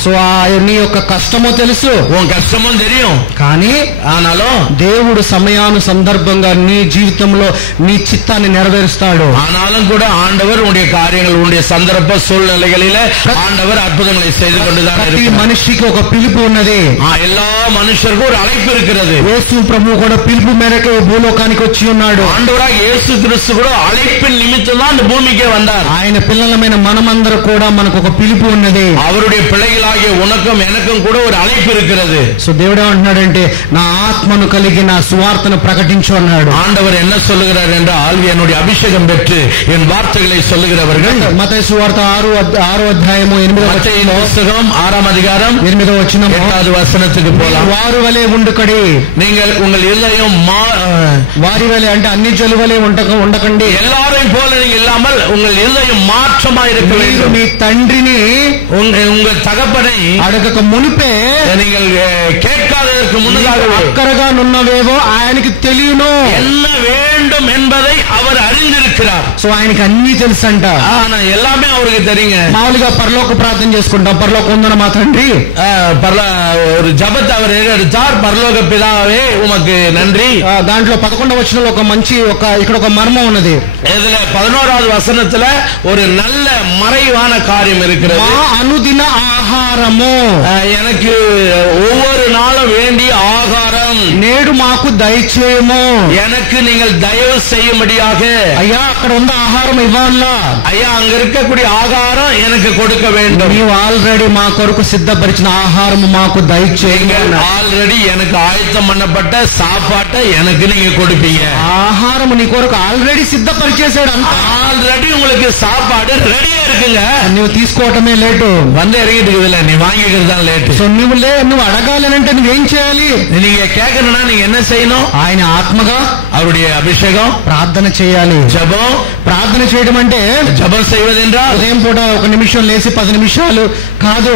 నీ యొక్క కష్టము తెలుసు, உன் கஷ்டமும் தெரியும். కానీ ஆனாலும் దేవుడు సమయాను సందర్భంగా నీ జీవితంలో నీ చిత్తాన్ని నెరవేరుస్తాడు. ஆனாலும் கூட ஆண்டவர் உன்னுடைய காரியங்கள், உன்னுடைய சந்தர்ப்ப சூழ்நிலைகளில ஆண்டவர் அற்புதங்களை செய்து கொண்டுதான் இருக்கிறார். మనిషికి ఒక పిలుపు ఉన్నది, எல்லா మనుషులకు ஒரு அழைப்பு இருக்கிறது. యేసు ప్రభు కూడా పిలుపు మేరకు భూలోకానికి వచ్చి ఉన్నాడు. ஆண்டவராக இயேசு கிறிஸ்து கூட அழைப்பின் நிமித்தம் தான் இந்த பூமிக்கு வந்தார். ఆయన పిల్లలమైన మనమందరూ కూడా మనకు ఒక పిలుపు ఉన్నది. அவருடைய பிள்ளைகளாகிய உனக்கும் எனக்கும் கூட ஒரு அழைப்பு இருக்கிறது. సో దేవుడు ఏమంటున్నాడంటే నా ఆత్మను కలిగి నా సువార్తను ప్రకటించు అన్నాడు. ஆண்டவர் என்ன சொல்லுகிறார் என்றால், என்னுடைய அபிஷேகம் பெற்று என் வார்த்தைகளை சொல்லுகிறவர்கள். మత్తయి సువార్త 6వ అధ్యాయము 8వ పుస్తకం 6వ அதிகாரம் 8వ వచనం 8వ వచనத்துக்கு போலாம். వారు వలె ఉండుకడి, நீங்கள் உங்கள் இதயம் వారి వలె అంటే అన్ని జనుల వలె ఉండకండి, எல்லாரையும் போல நீங்கள் இல்லாமல் உங்கள் இதயம் மாற்றமாக இருக்க வேண்டும். మీ తండ్రిని உங்கள் தகப்பனை అడగక మునిపే, நீங்கள் கேட்காததற்கு முன்னதாக అక్కరగా నున్నవేవో ఆయనకి తెలియను, என்ன வேண்டும் என்பதை அவர் அறிந்திருக்கிறார். సో ఆయనకి అన్ని తెలుసంట. ஆனா எல்லாமே அவருக்கு தெரியுங்க. మామూలుగా పరలోక ప్రార్థన చేసుకుంటాం, పరలోక ఉందన మా తండ్రి, ஒரு ஜபத்தை அவர் எடுத்தார், பரலோக பிதாவே உமக்கு நன்றி. దాంట్లో 11వ వచనంలో ఒక మంచి ఇక్కడ ఒక మర్మం ఉన్నది. இதுல 11வது వచనத்துல ஒரு நல்ல மறைவான காரியம் இருக்கிறது. మా అనుదిన ఆహారము, எனக்கு ஒவ்வொரு நாளும் வேண்டிய ஆகாரம் నేడు మాకు దయచేయము, எனக்கு நீங்கள் தயவு செய்யும்படியாக. అయ్యా అక్కడ ఉన్న ఆహారం ఇవ్వాలా, ஐயா அங்க இருக்கக்கூடிய ஆகாரம் எனக்கு கொடுக்க வேண்டும். నీవు ఆల్రెడీ మా కొరకు సిద్ధపరిచిన ఆహారము మాకు దయచేయండి. ஆல்ரெடி எனக்கு ஆயத்தம் பண்ணப்பட்ட சாப்பாட்டை எனக்கு நீங்க கொடுப்பீங்க. ఆహారం నీ కొరకు ఆల్రెడీ సిద్ధపరిచేసాడు, ஆல்ரெடி உங்களுக்கு சாப்பாடு ரெடியா இருக்குங்க. నువ్వు తీసుకోవటమే లేటు, வந்து இறங்கிட்டு இருக்குதுல்ல, நீ வாங்கிக்கிறது தான் லேட்டு. సో నువ్వు అడగాలి అంటే నువ్వేం చేయాలి, நீங்க கேட்கணும்னா நீங்க என்ன செய்யணும்? ఆయన ఆత్మగా அவருடைய அபிஷேகம், ప్రార్థన చేయాలి, ஜெபம், ప్రార్థన చేయడం అంటే ஜெபம் செய்வதென்றால் ఉదయం పూట 1 నిమిషం లేసి 10 నిమిషాలు కాదు.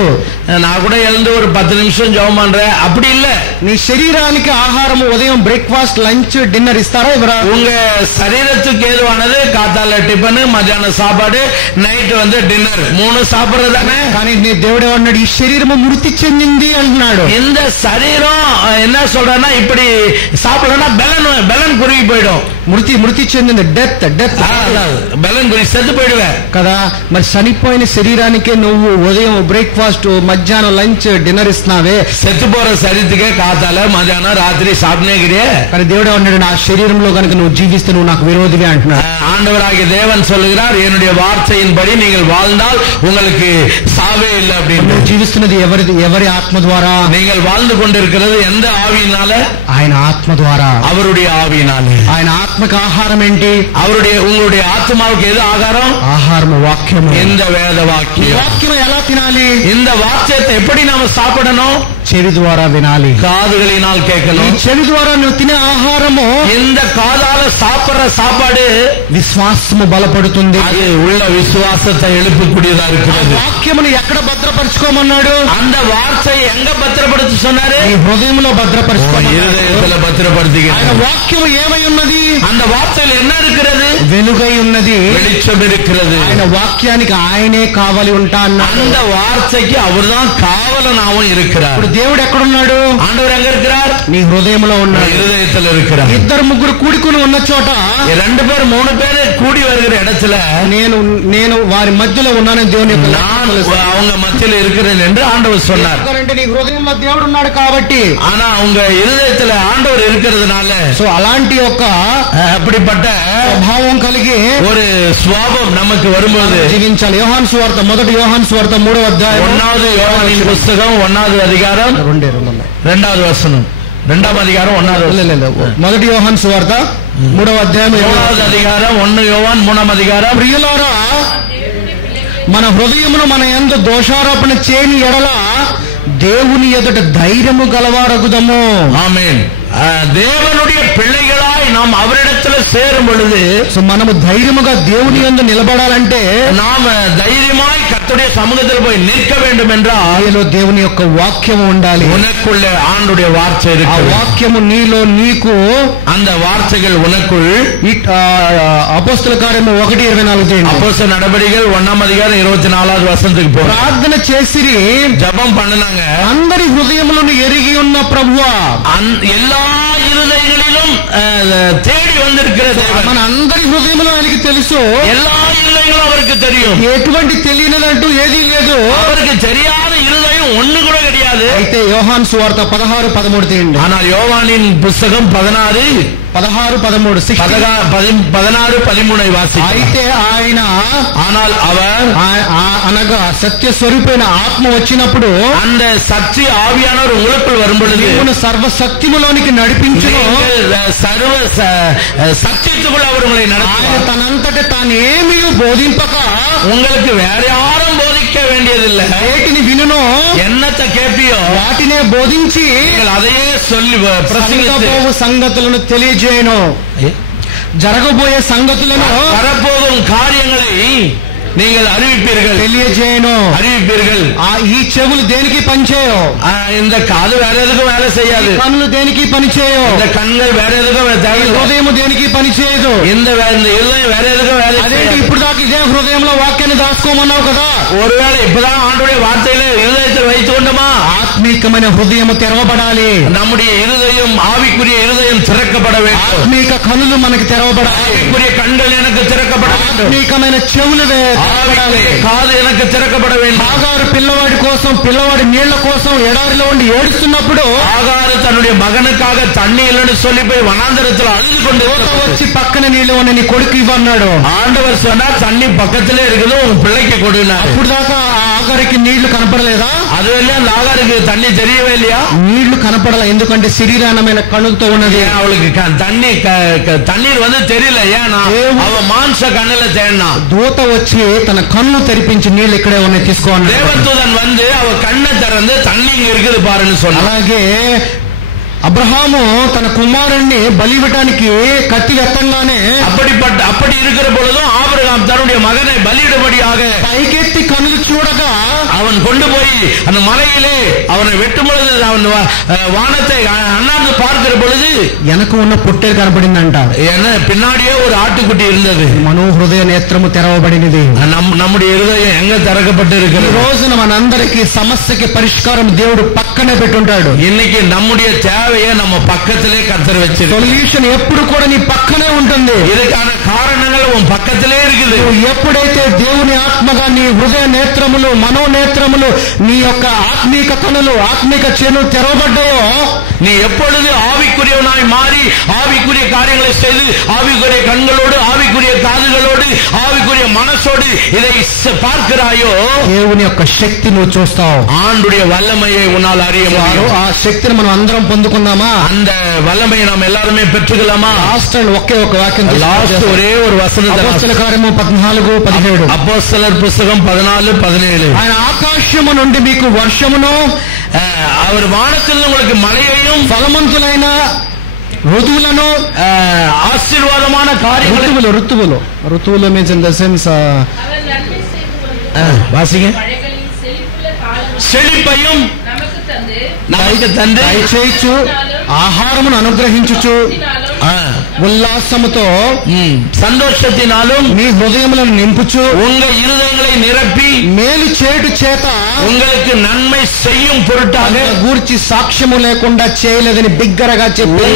நான் கூட எழுந்து ஒரு 10 நிமிஷம் ஜெபம் பண்றேன், அப்படி இல்ல. నీ శరీరానికి ఆహారం ఉదయం బ్రేక్ఫాస్ట్ లంచ్ డిన్నర్ ఇస్తారా ఇవరా? உங்க சரீரத்துக்கு ஏதுவானது காத்தால டிபன், மத்தியானம் சாப்பாடு, நைட் வந்து டின்னர், 3 சாப்பிடுறது தானே. కానీ నీ దేవుడు ఏమన్నాడు? ఈ శరీరము మృతి చెందింది అంటున్నాడు. இந்த சரீரம் என்ன சொல்றேன்னா, இப்படி சாப்பிடனா பலன் குறுகி போயிடும். మృతి చెందింది, డెత్ బలం గురించి సెత్తు పోయిడువే కదా. మరి చనిపోయిన శరీరానికే నువ్వు ఉదయం బ్రేక్ఫాస్ట్ మధ్యాహ్నం లంచ్ డిన్నర్ ఇస్తున్నావే. సెత్తుపోర శరీరకే కాతాల మధ్యాహ్నం రాత్రి సాப்பிடுகிறே. కానీ దేవుడు అన్నాడు, నా శరీరంలో కనుక నువ్వు జీవిస్తే నువ్వు నాకు విరోధివే అంటున్నాడు. ஆண்டவராகிய தேவன் சொல்லுகிறார், என்னுடைய வார்த்தையின்படி நீங்கள் வாழ்ந்தால் உங்களுக்கு சாவே இல்லை அப்படின்னு. నువ్వు జీవిస్తున్నది ఎవరి ఆత్మ ద్వారా? நீங்கள் வாழ்ந்து கொண்டிருக்கிறது எந்த ஆவியினால? ఆయన ఆత్మ ద్వారా, அவருடைய ஆவியினாலே. ఆయన ఆత్మకు ఆహారం ఏంటి? உங்களுடைய ஆத்மாவுக்கு எது ஆகாரம்? ఆహారం వాక్యము. இந்த வேத வாக்கியம். వాక్యం ఎలా తినాలి? இந்த వాక్యத்தை எப்படி நாம சாப்பிடணும்? చెవి ద్వారా వినాలి, காதுகளினால் கேட்கணும். చెవి ద్వారా నువ్వు తినే ఆహారము, இந்த காதால சாப்பிடுற சாப்பாடு విశ్వాసము బలపడుతుంది. அது உள்ள விசுவாசத்தை எழுப்பக்கூடியதா இருக்கிறது. వాక్యమును ఎక్కడ భద్రపరచుకోమన్నాడు? அந்த வார்த்தையை எங்க பத்திரப்படுத்த சொன்னாரு? నీ హృదయంలో భద్రపరచుకోమన్నాడు. இருதயத்துல பத்திரப்படுத்திக்க. వాక్యము ఏమై ఉన్నది? அந்த వార్తలు என்ன இருக்கிறது? వెలుగై ఉన్నది, வெளிச்சம் இருக்கிறது. ఆయన వాక్యానికి ఆయనే కావలి ఉంటా అన్నాడు. அந்த வார்த்தைக்கு அவர்தான் காவலனாவும் இருக்கிறார். ఇప్పుడు దేవుడు ఎక్కడున్నాడు? ஆண்டவர் எங்க இருக்கிறார்? నీ హృదయంలో ఉన్నాడు, இருதயத்தில் இருக்கிறார். 2-3 కూడుకుని ఉన్న చోట, 2 பேர் 3 பேர் கூடி வருகிற இடத்துல నేను వారి మధ్యలో ఉన్నానని దేవుని యొక్క நான் அவங்க மத்தியில இருக்கிறேன் என்று ஆண்டவர் சொன்னார். అంటే నీ హృదయంలో దేవుడు ఉన్నాడు కాబట్టి. ஆனா அவங்க இருதயத்துல ஆண்டவர் இருக்கிறதுனால, సో అలాంటి ఒక அப்படிப்பட்ட స్వభావం కలిగి ஒரு சுவாபம் நமக்கு வரும்போது జీవించాలి. యోహాను సువార్త, మొదటి యోహాను సువార్త 3వ అధ్యాయం, 1வது யோவானின் புத்தகம் 1வது அதிகாரம் 2வது வசனம், 2வது அதிகாரம் 1வது. మొదటి యోహాను సువార్త 3వ అధ్యాయం 1வது அதிகாரம், 1 யோவான் 3వ அதிகாరం. ప్రియులారా, మన హృదయమును మన యందు దోషారోపణ చేయని ఎడల దేవుని ఎదుట ధైర్యము గలవారగుదము. ఆమేన్. தேவனுடைய பிள்ளைகளாய் நாம் அவரிடத்துல சேரும் பொழுது, మనము ధైర్యముగా దేవుని యందు నిలబడాలంటే, நாம் தைரியமாய் கர்த்தருடைய சமூகத்தில் போய் நிற்க வேண்டும் என்றால் దేవుని యొక్క వాక్యము ఉండాలి. உனக்குள்ள ஆண்டுடைய வார்த்தை ఆ இருக்கு. వాక్యము నీలో నీకు, அந்த வார்த்தைகள் உனக்குள். అపోస్తల కార్యము 1:24. அப்போஸ்தல நடபடிகள் 1వ அதிகாரம் 24வது வசனத்துக்கு போ. ప్రార్థన చేసిరి, ஜெபம் பண்ணுனாங்க. అందరి హృదయములను ఎరిగి ఉన్న ప్రభువా, எல்லா இருதயங்களிலும் தேடி வந்திருக்கிறது. మన అందరి హృదయములు ఆయనకి తెలుసు. எல்லா இருதயங்களும் அவருக்கு தெரியும். ఎటువంటి తెలియనిదంటూ ఏదీ లేదు. அவருக்கு தெரியாத இருதயம் ஒண்ணு கூட கிடையாது. అయితే యోహాను సువార్త 16-13 తీయండి. ஆனால் யோவானின் புத்தகம் 16-13 16-13 వాసి. అయితే ఆయన, ஆனால் அவர் అనగా సత్య స్వరూపైన ఆత్మ వచ్చినప్పుడు, அந்த சத்திய ஆவியானவர் உங்களுக்குள் வரும் பொழுது మిమ్మును సర్వశక్తిములోనికి నడిపించును. సర్వ సత్యத்துக்குள் அவர் உங்களை நடத்துவார். తనంతట తాను ఏమీ బోధింపక உங்களுக்கு வேற யாரும் போதிக்க வேண்டியதில்லை. వేటిని వినునో, என்னத்தை கேட்பியோ వాటినే బోధించి அதையே சொல்லி பிரசங்கித்து సంగతులను తెలియజేయను. జరగబోయే సంగతులను, வரப்போகும் காரியங்களை நீங்கள் அறிவிப்பீர்கள், அறிவிப்பீர்கள். ఈ చెవులు దేనికి పనిచేయో, இந்த కాదు వేற ఎదుగు వేலை செய்யாது. కన్నులు దేనికి పనిచేయో, இந்த కన్నులు వేற ఎదుగు హృదయం దేనికి పనిచేయదు. இந்த హృదయం వేற ఎదుగు వేலை. అదేంటి ఇప్పుడు దాకా ఇదే హృదయంలో వాక్యాన్ని దాచుకోమన్నావు కదా? ஒருவேளை இப்பதான் ஆண்டுடைய வார்த்தையில இருதயத்தில் வைத்து கொண்டோமா? ఆత్మీకమైన హృదయం తెరవబడాలి. நம்முடைய இருதயம், ஆவிக்குரிய இருதயம் திறக்கப்பட வேண்டும். ఆత్మీక కన్నులు మనకి తెరవబడాలి. ஆவிக்குரிய கண்கள் எனக்கு திறக்கப்பட வேண்டும். ఆత్మీకమైన చెవులు కాదు எனக்கு திறக்கப்பட வேண்டும். ఆగారు పిల్లవాడి నీళ్ల కోసం ఎడారిలో ఉండి ఏడుస్తున్నప్పుడు, ఆగారు తన్నుடைய మగనుకాగ తண்ணி இல்லைன்னு சொல்லி போய் வனாந்தரத்தில் அழுது கொண்டு వచ్చి పక్కన నీళ్లు ఉన్న నీ కొడుకు ఇవ్వన్నాడు. ஆண்டவர் சொன்னா தண்ணி பக்கத்திலே இருக்குது, உங்க பிள்ளைக்கு கொடுனார். అప్పుడు దాకా ఆగారికి నీళ్లు కనపడలేదా? அதுவரையும் அந்த ஆகாருக்கு தண்ணி தெரியவே இல்லையா? నీళ్లు కనపడాల, ఎందుకంటే శరీరానమైన కణులతో ఉన్నది. அவளுக்கு தண்ணீர் வந்து தெரியல. ஏன்னா அவ மாంస கண்ணுல தேடினா. దూత వచ్చి తన కన్ను తెరిపించి నీళ్లు ఇక్కడే ఉన్నాయి తీసుకో అన్నాడు. தேவதூதன் வந்து அவ கண்ணை திறந்து தண்ணி இங்க இருக்குது பாருன்னு சொன்னா. అలాగే అబ్రహాము తన కుమారుణ్ణి బలివ్వటానికి కత్తి ఎత్తంగానే அப்படி இருக்கிற பொழுதும் ஆபிரகாம் தன்னுடைய மகனை பலியிடும்படியாக పైకెత్తి కనులు చూడగా அவன் கொண்டு போய் அந்த மலையிலே அவனை வெட்டும் பொழுது அவன் வானத்தை அண்ணாந்து பார்க்கிற பொழுது వెనక ఉన్న పొట్టేలు కనపడిందంట. பின்னாடியே ஒரு ஆட்டுக்குட்டி இருந்தது. మనోహృదయ నేత్రము తెరవబడినది. நம்முடைய హృదయం எங்க திறக்கப்பட்டு இருக்கிறது? ఈ రోజున మనందరికీ సమస్యకి పరిష్కారం దేవుడు పక్కనే పెట్టుంటాడు. இன்னைக்கு நம்முடைய தேவையை நம்ம பக்கத்திலே கர்த்தர் வச்சிருக்கார். సొల్యూషన్ ఎప్పుడు కూడా నీ పక్కనే ఉంటుంది. இதுக்கான காரணங்கள் உன் பக்கத்திலே இருக்குது. ఎప్పుడైతే దేవుని ఆత్మగా నీ హృదయ నేత్రములు మనో నేత్రములు నీ యొక్క ఆత్మీక కనులు ఆత్మీక చేను తెరవబడ్డాయో, நீ எப்பொழுது ஆவிக்குரியவனாய் மாறி ஆவிக்குரிய காரியங்களை செய்து ஆவிக்குரிய கண்களோடு ஆவிக்குரிய காதுகளோடு ஆவிக்குரிய மனசோடு இதை பார்க்கிறாயோ, దేవుని యొక్క శక్తి నువ్వు చూస్తావు. ஆண்டுடைய வல்லமையை உன்னால் அறிய முடியும். ఆ శక్తిని మనం అందరం పొందుకుందామా? அந்த வல்லமையை நாம் எல்லாருமே பெற்றுக்கலாமா? ఒకే ఒక వాక్యం, లాస్ట్ ఒరే ஒரு వచనం. అపోస్తల కార్యము 14:17. అపోస్తలర్ పుస్తకం 14:17. ఆయన ఆకాశము నుండి మీకు వర్షమును, அவர் வானத்தில் உங்களுக்கு மழையையும் ఫలవంతులైన ఋతువులను, ఆశీర్వాదமான కార్యములు, ఋతువులు మీన్స్ ఇన్ ద సెన్స్ வாசிங்க. செழிப்பையும் நமக்கு தந்து దయచేయచ్చు, ఆహారమును అనుగ్రహించుచు, ఉల్లాసముతో సంతోషத்தினாலும் మీ హృదయములను నింపుచు, உங்க இருதயங்களை நிரப்பி మేలు చేటు చేత உங்களுக்கு நன்மை செய்யும் பொருட்டாக గూర్చి సాక్ష్యము లేకుండా చేయలేదని బిగ్గరగా చెప్పి,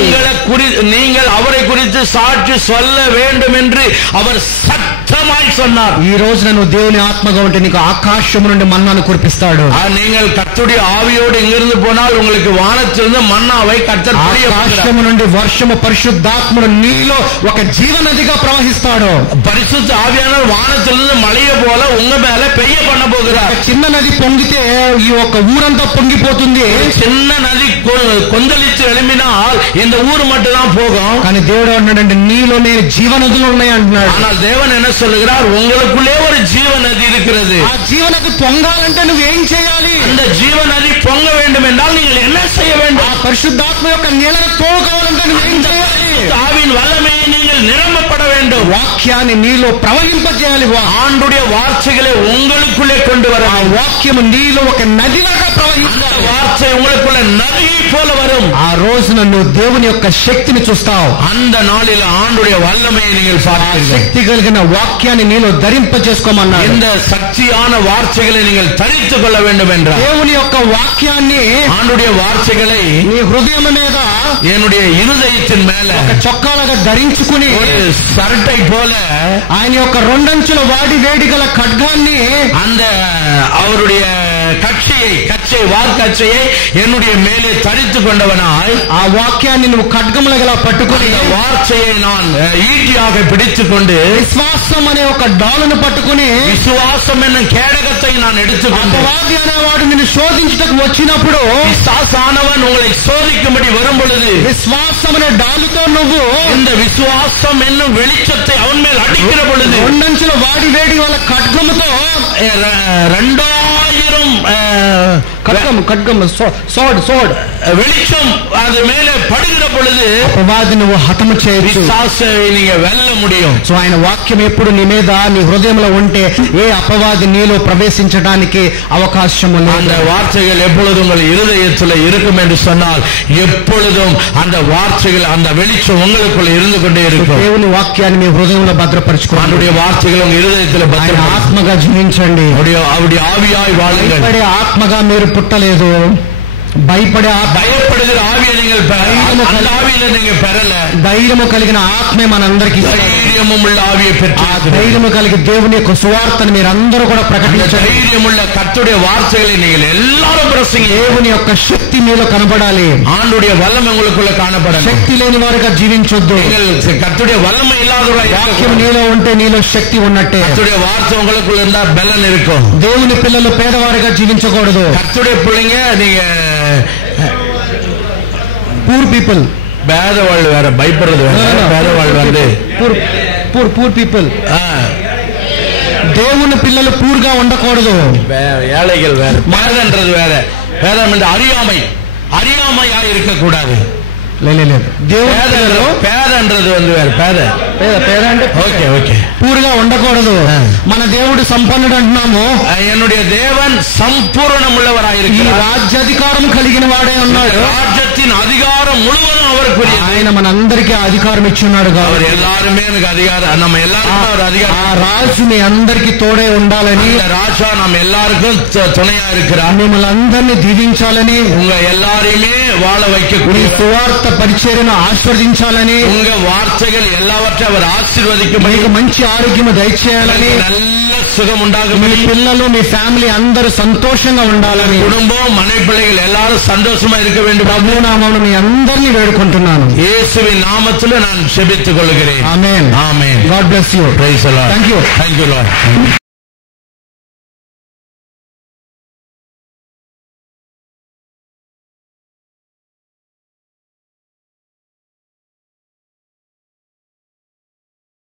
நீங்கள் அவரை குறித்து சாட்சி சொல்ல வேண்டும் என்று அவர் சத்தமாய் சொன்னார். ఈ రోజున నువ్వు దేవుని ఆత్మగా ఉంటే నీకు ఆకాశము నుండి మన్నాను కురిపిస్తాడు. நீங்கள் கர்த்தருடைய ஆவியோடு இங்கிருந்து போனால் உங்களுக்கு வானத்திலிருந்து மன்னாவை கர்த்தர் ఆకాశము నుండి వర్షము పరిశుద్ధాత్మను నీలో ఒక జీవనదిగా ప్రవహిస్తాడు. పరిశుద్ధ ఆవియానவர் వానத்திலிருந்து மழையை போல உங்க மேல பெய்ய பண்ண போகிறார். చిన్న నది పొంగితే ఈ ఒక ఊరంతా పొంగిపోతుంది. చిన్న నది కొందలిచ్చి எழும்பினால் இந்த ஊர் மட்டும் தான் போகும். కానీ దేవుడు అన్నాడంటే నీలో నేను జీవనదులు ఉన్నాయి అంటున్నాడు. ஆனால் தேவன் என்ன சொல்லுகிறார்? உங்களுக்குள்ளே ஒரு జీవనది இருக்கிறது. ఆ జీవనది పొంగాలంటే నువ్వు ఏం చేయాలి? அந்த జీవనది పొంగ வேண்டும் என்றால் நீங்கள் என்ன செய்ய வேண்டும்? ఆ పరిశుద్ధాత్మ యొక్క నీళ్ళను తోడుకోవాలంటే నువ్వు ఏం చేయాలి? ஆவியின் வல்லமையை நீங்கள் நிரம்பப்பட வேண்டும். వాక్యాన్ని నీలో ప్రవహింపజేయాలి. ஆண்டுடைய வார்த்தைகளை உங்களுக்குள்ளே கொண்டு வர. ఆ వాక్యము నీలో ఒక నదిలాగా ప్రవహించాలి. వార్త உங்களுக்குள்ள నదిயை போல வரும். ఆ రోజున నువ్వు దేవుని యొక్క శక్తిని చూస్తావు. அந்த நாளில் ஆண்டுடைய வல்லமையை நீங்கள் பார்ப்பீர்கள். శక్తి కలిగిన వాక్యాన్ని నీలో ధరింపజేసుకోమన్నాడు. இந்த சக்தியான வார்த்தைகளை நீங்கள் தரித்துக் கொள்ள வேண்டும் என்றார். దేవుని యొక్క వాక్యాన్ని, ஆண்டுடைய வார்த்தைகளை నీ హృదయం మీద, என்னுடைய இருதயத்தின் மேல ఒక చొక్కాలాగా ధరించుకుని, ஒரு சரட்டை போல ఆయన యొక్క రెండంచుల వాడి వేడి గల ఖడ్గాన్ని, அந்த அவருடைய வார்க்கச்சையை என்னுடைய மேலே தரித்து கொண்டவனாய், ఆ వాక్యాన్ని నువ్వు ఖడ్గములగలా పట్టుకుని, వార్த்தையை நான் ஈட்டியாக பிடித்துக் கொண்டு, విశ్వాసం అనే ఒక డాలును పట్టుకుని, విశ్వాసం అనే కేడగத்தை நான் எடுத்துக்கொண்டு, అపవాది అనేవాడు నిన్ను శోధించుటకు వచ్చినప్పుడు, பிசாசானவன் உங்களை சோதிக்கும்படி வரும் பொழுது, విశ్వాసం అనే డాలుతో నువ్వు இந்த விசுவாசம் என்னும் வெளிச்சத்தை அவன் மேல் அடிக்கிற பொழுது, రెండంచుల వాడి వేడి వాళ్ళ ఖడ్గముతో 2000 సోడ్ வெளிச்சம் அது மேலே படுகிற பொழுது అపవాది నువ్వు హతము చేయొచ్చు. பிசாசை நீங்க வெல்ல முடியும். సో ఆయన వాక్యం ఎప్పుడు నీ మీద, నీ హృదయంలో ఉంటే ఏ అపవాది నీలో ప్రవేశించడానికి అవకాశం లేదు. அந்த வார்த்தைகள் எப்பொழுதும் உங்கள் இருதயத்தில் இருக்கும் என்று சொன்னால் எப்பொழுதும் அந்த வார்த்தைகள், அந்த வெளிச்சம் உங்களுக்குள்ள இருந்து கொண்டே இருக்கும். దేవుని వాక్యాన్ని మీ హృదయంలో భద్రపరచుకోండి. அவருடைய வார்த்தைகள் உங்க இருதயத்தில் ఆత్మగా జీవించండి. அவருடைய ఆవియాய் வாழுங்கள். భయపడే ఆత్మగా మీరు పుట్టలేదు. భయపడుகிற ఆవిயை நீங்கள் அந்த ఆవిயில நீங்க பெறல. ధైర్యము కలిగిన ఆత్మే మనందరికీ, ధైర్యముள்ள ఆవిயை பெற்று, ధైర్యము కలిగి దేవుని యొక్క సువార్తను మీరు అందరూ కూడా ప్రకటించండి. ధైర్యముள்ள కర్తருடைய వార్த்தைகளை நீங்கள் எல்லாரும் பிரசங்க. దేవుని యొక్క శక్తి మీలో కనబడాలి. ஆண்டுடைய வல்லமை உங்களுக்குள்ள காணப்படாது. శక్తి లేని వారుగా జీవించొద్దు. கர்த்தருடைய வல்லமை இல்லாதவராய், వాక్యం నీలో ఉంటే నీలో శక్తి ఉన్నట్టే. கர்த்தருடைய வார்த்தை உங்களுக்குள்ள இருந்தா பலன் இருக்கும். దేవుని పిల్లలు పేదవారిగా జీవించకూడదు. கர்த்தருடைய பிள்ளைங்க நீங்க పూర్ పీపుల్, பேதவாள் வேற, பயப்படுறது வேற. பேదవాள் வந்து పూర్ పీపుల్. దేవుని పిల్లలు పూర్గా ఉండకూడదు. ஏழைகள் வேற. பேதன்றது வேற. பேதம் என்று அறியாமை. அறியாமையா இருக்கக்கூடாது. లేదు దేవుడు పేదండ్రది వేరు పేద అంటే ఓకే ఓకే పూర్గా ఉండకూడదు. మన దేవుడు సంపన్నుడు అంటున్నాము. என்னுடைய தேவன் சம்பூர்ணமுள்ளவராயிருக்கிறார். రాజ్యాధికారం కలిగిన వాడే ఉన్నాడు. రాజ్యத்தின் அதிகாரம் முழுவதும் அவருக்குரியது. ఆయన మనందరికీ అధికారం ఇచ్చున్నాడు కాబట్టి எல்லாருமே எனக்கு அதிகாரம், நம்ம எல்லாருக்கும் அவர் அதிகாரம். ఆ రాజు మీ అందరికీ తోడే ఉండాలని, రాజా நம்ம எல்லாருக்கும் துணையா இருக்கிறார். మిమ్మల్ని అందరినీ దీవించాలని, உங்க எல்லாரையுமே வாழ வைக்கக்கூடிய సువార్త పరిచర్యను ఆశీర్వదించాలని, உங்க வார்த்தைகள் எல்லாவற்றையும் அவர் ஆசీర్వదిக்க, మీకు మంచి ఆరోగ్యం దయచేయాలని, நல்ல సుఖం ఉండాలి, మీ పిల్లలు మీ ఫ్యామిలీ అందరూ సంతోషంగా ఉండాలని, కుటుంబం మనే పిల్లలు எல்லாரும் சந்தோஷமா இருக்க வேண்டும். ప్రభు నామమున మీ అందరినీ వేడుకుంటున్నాను. యేసువిன் నామములో నేను శపిத்துக் கொள்கிறேன். ఆమేన్. ఆమేన్. God bless you. Praise the lord. Thank you. Thank you lord.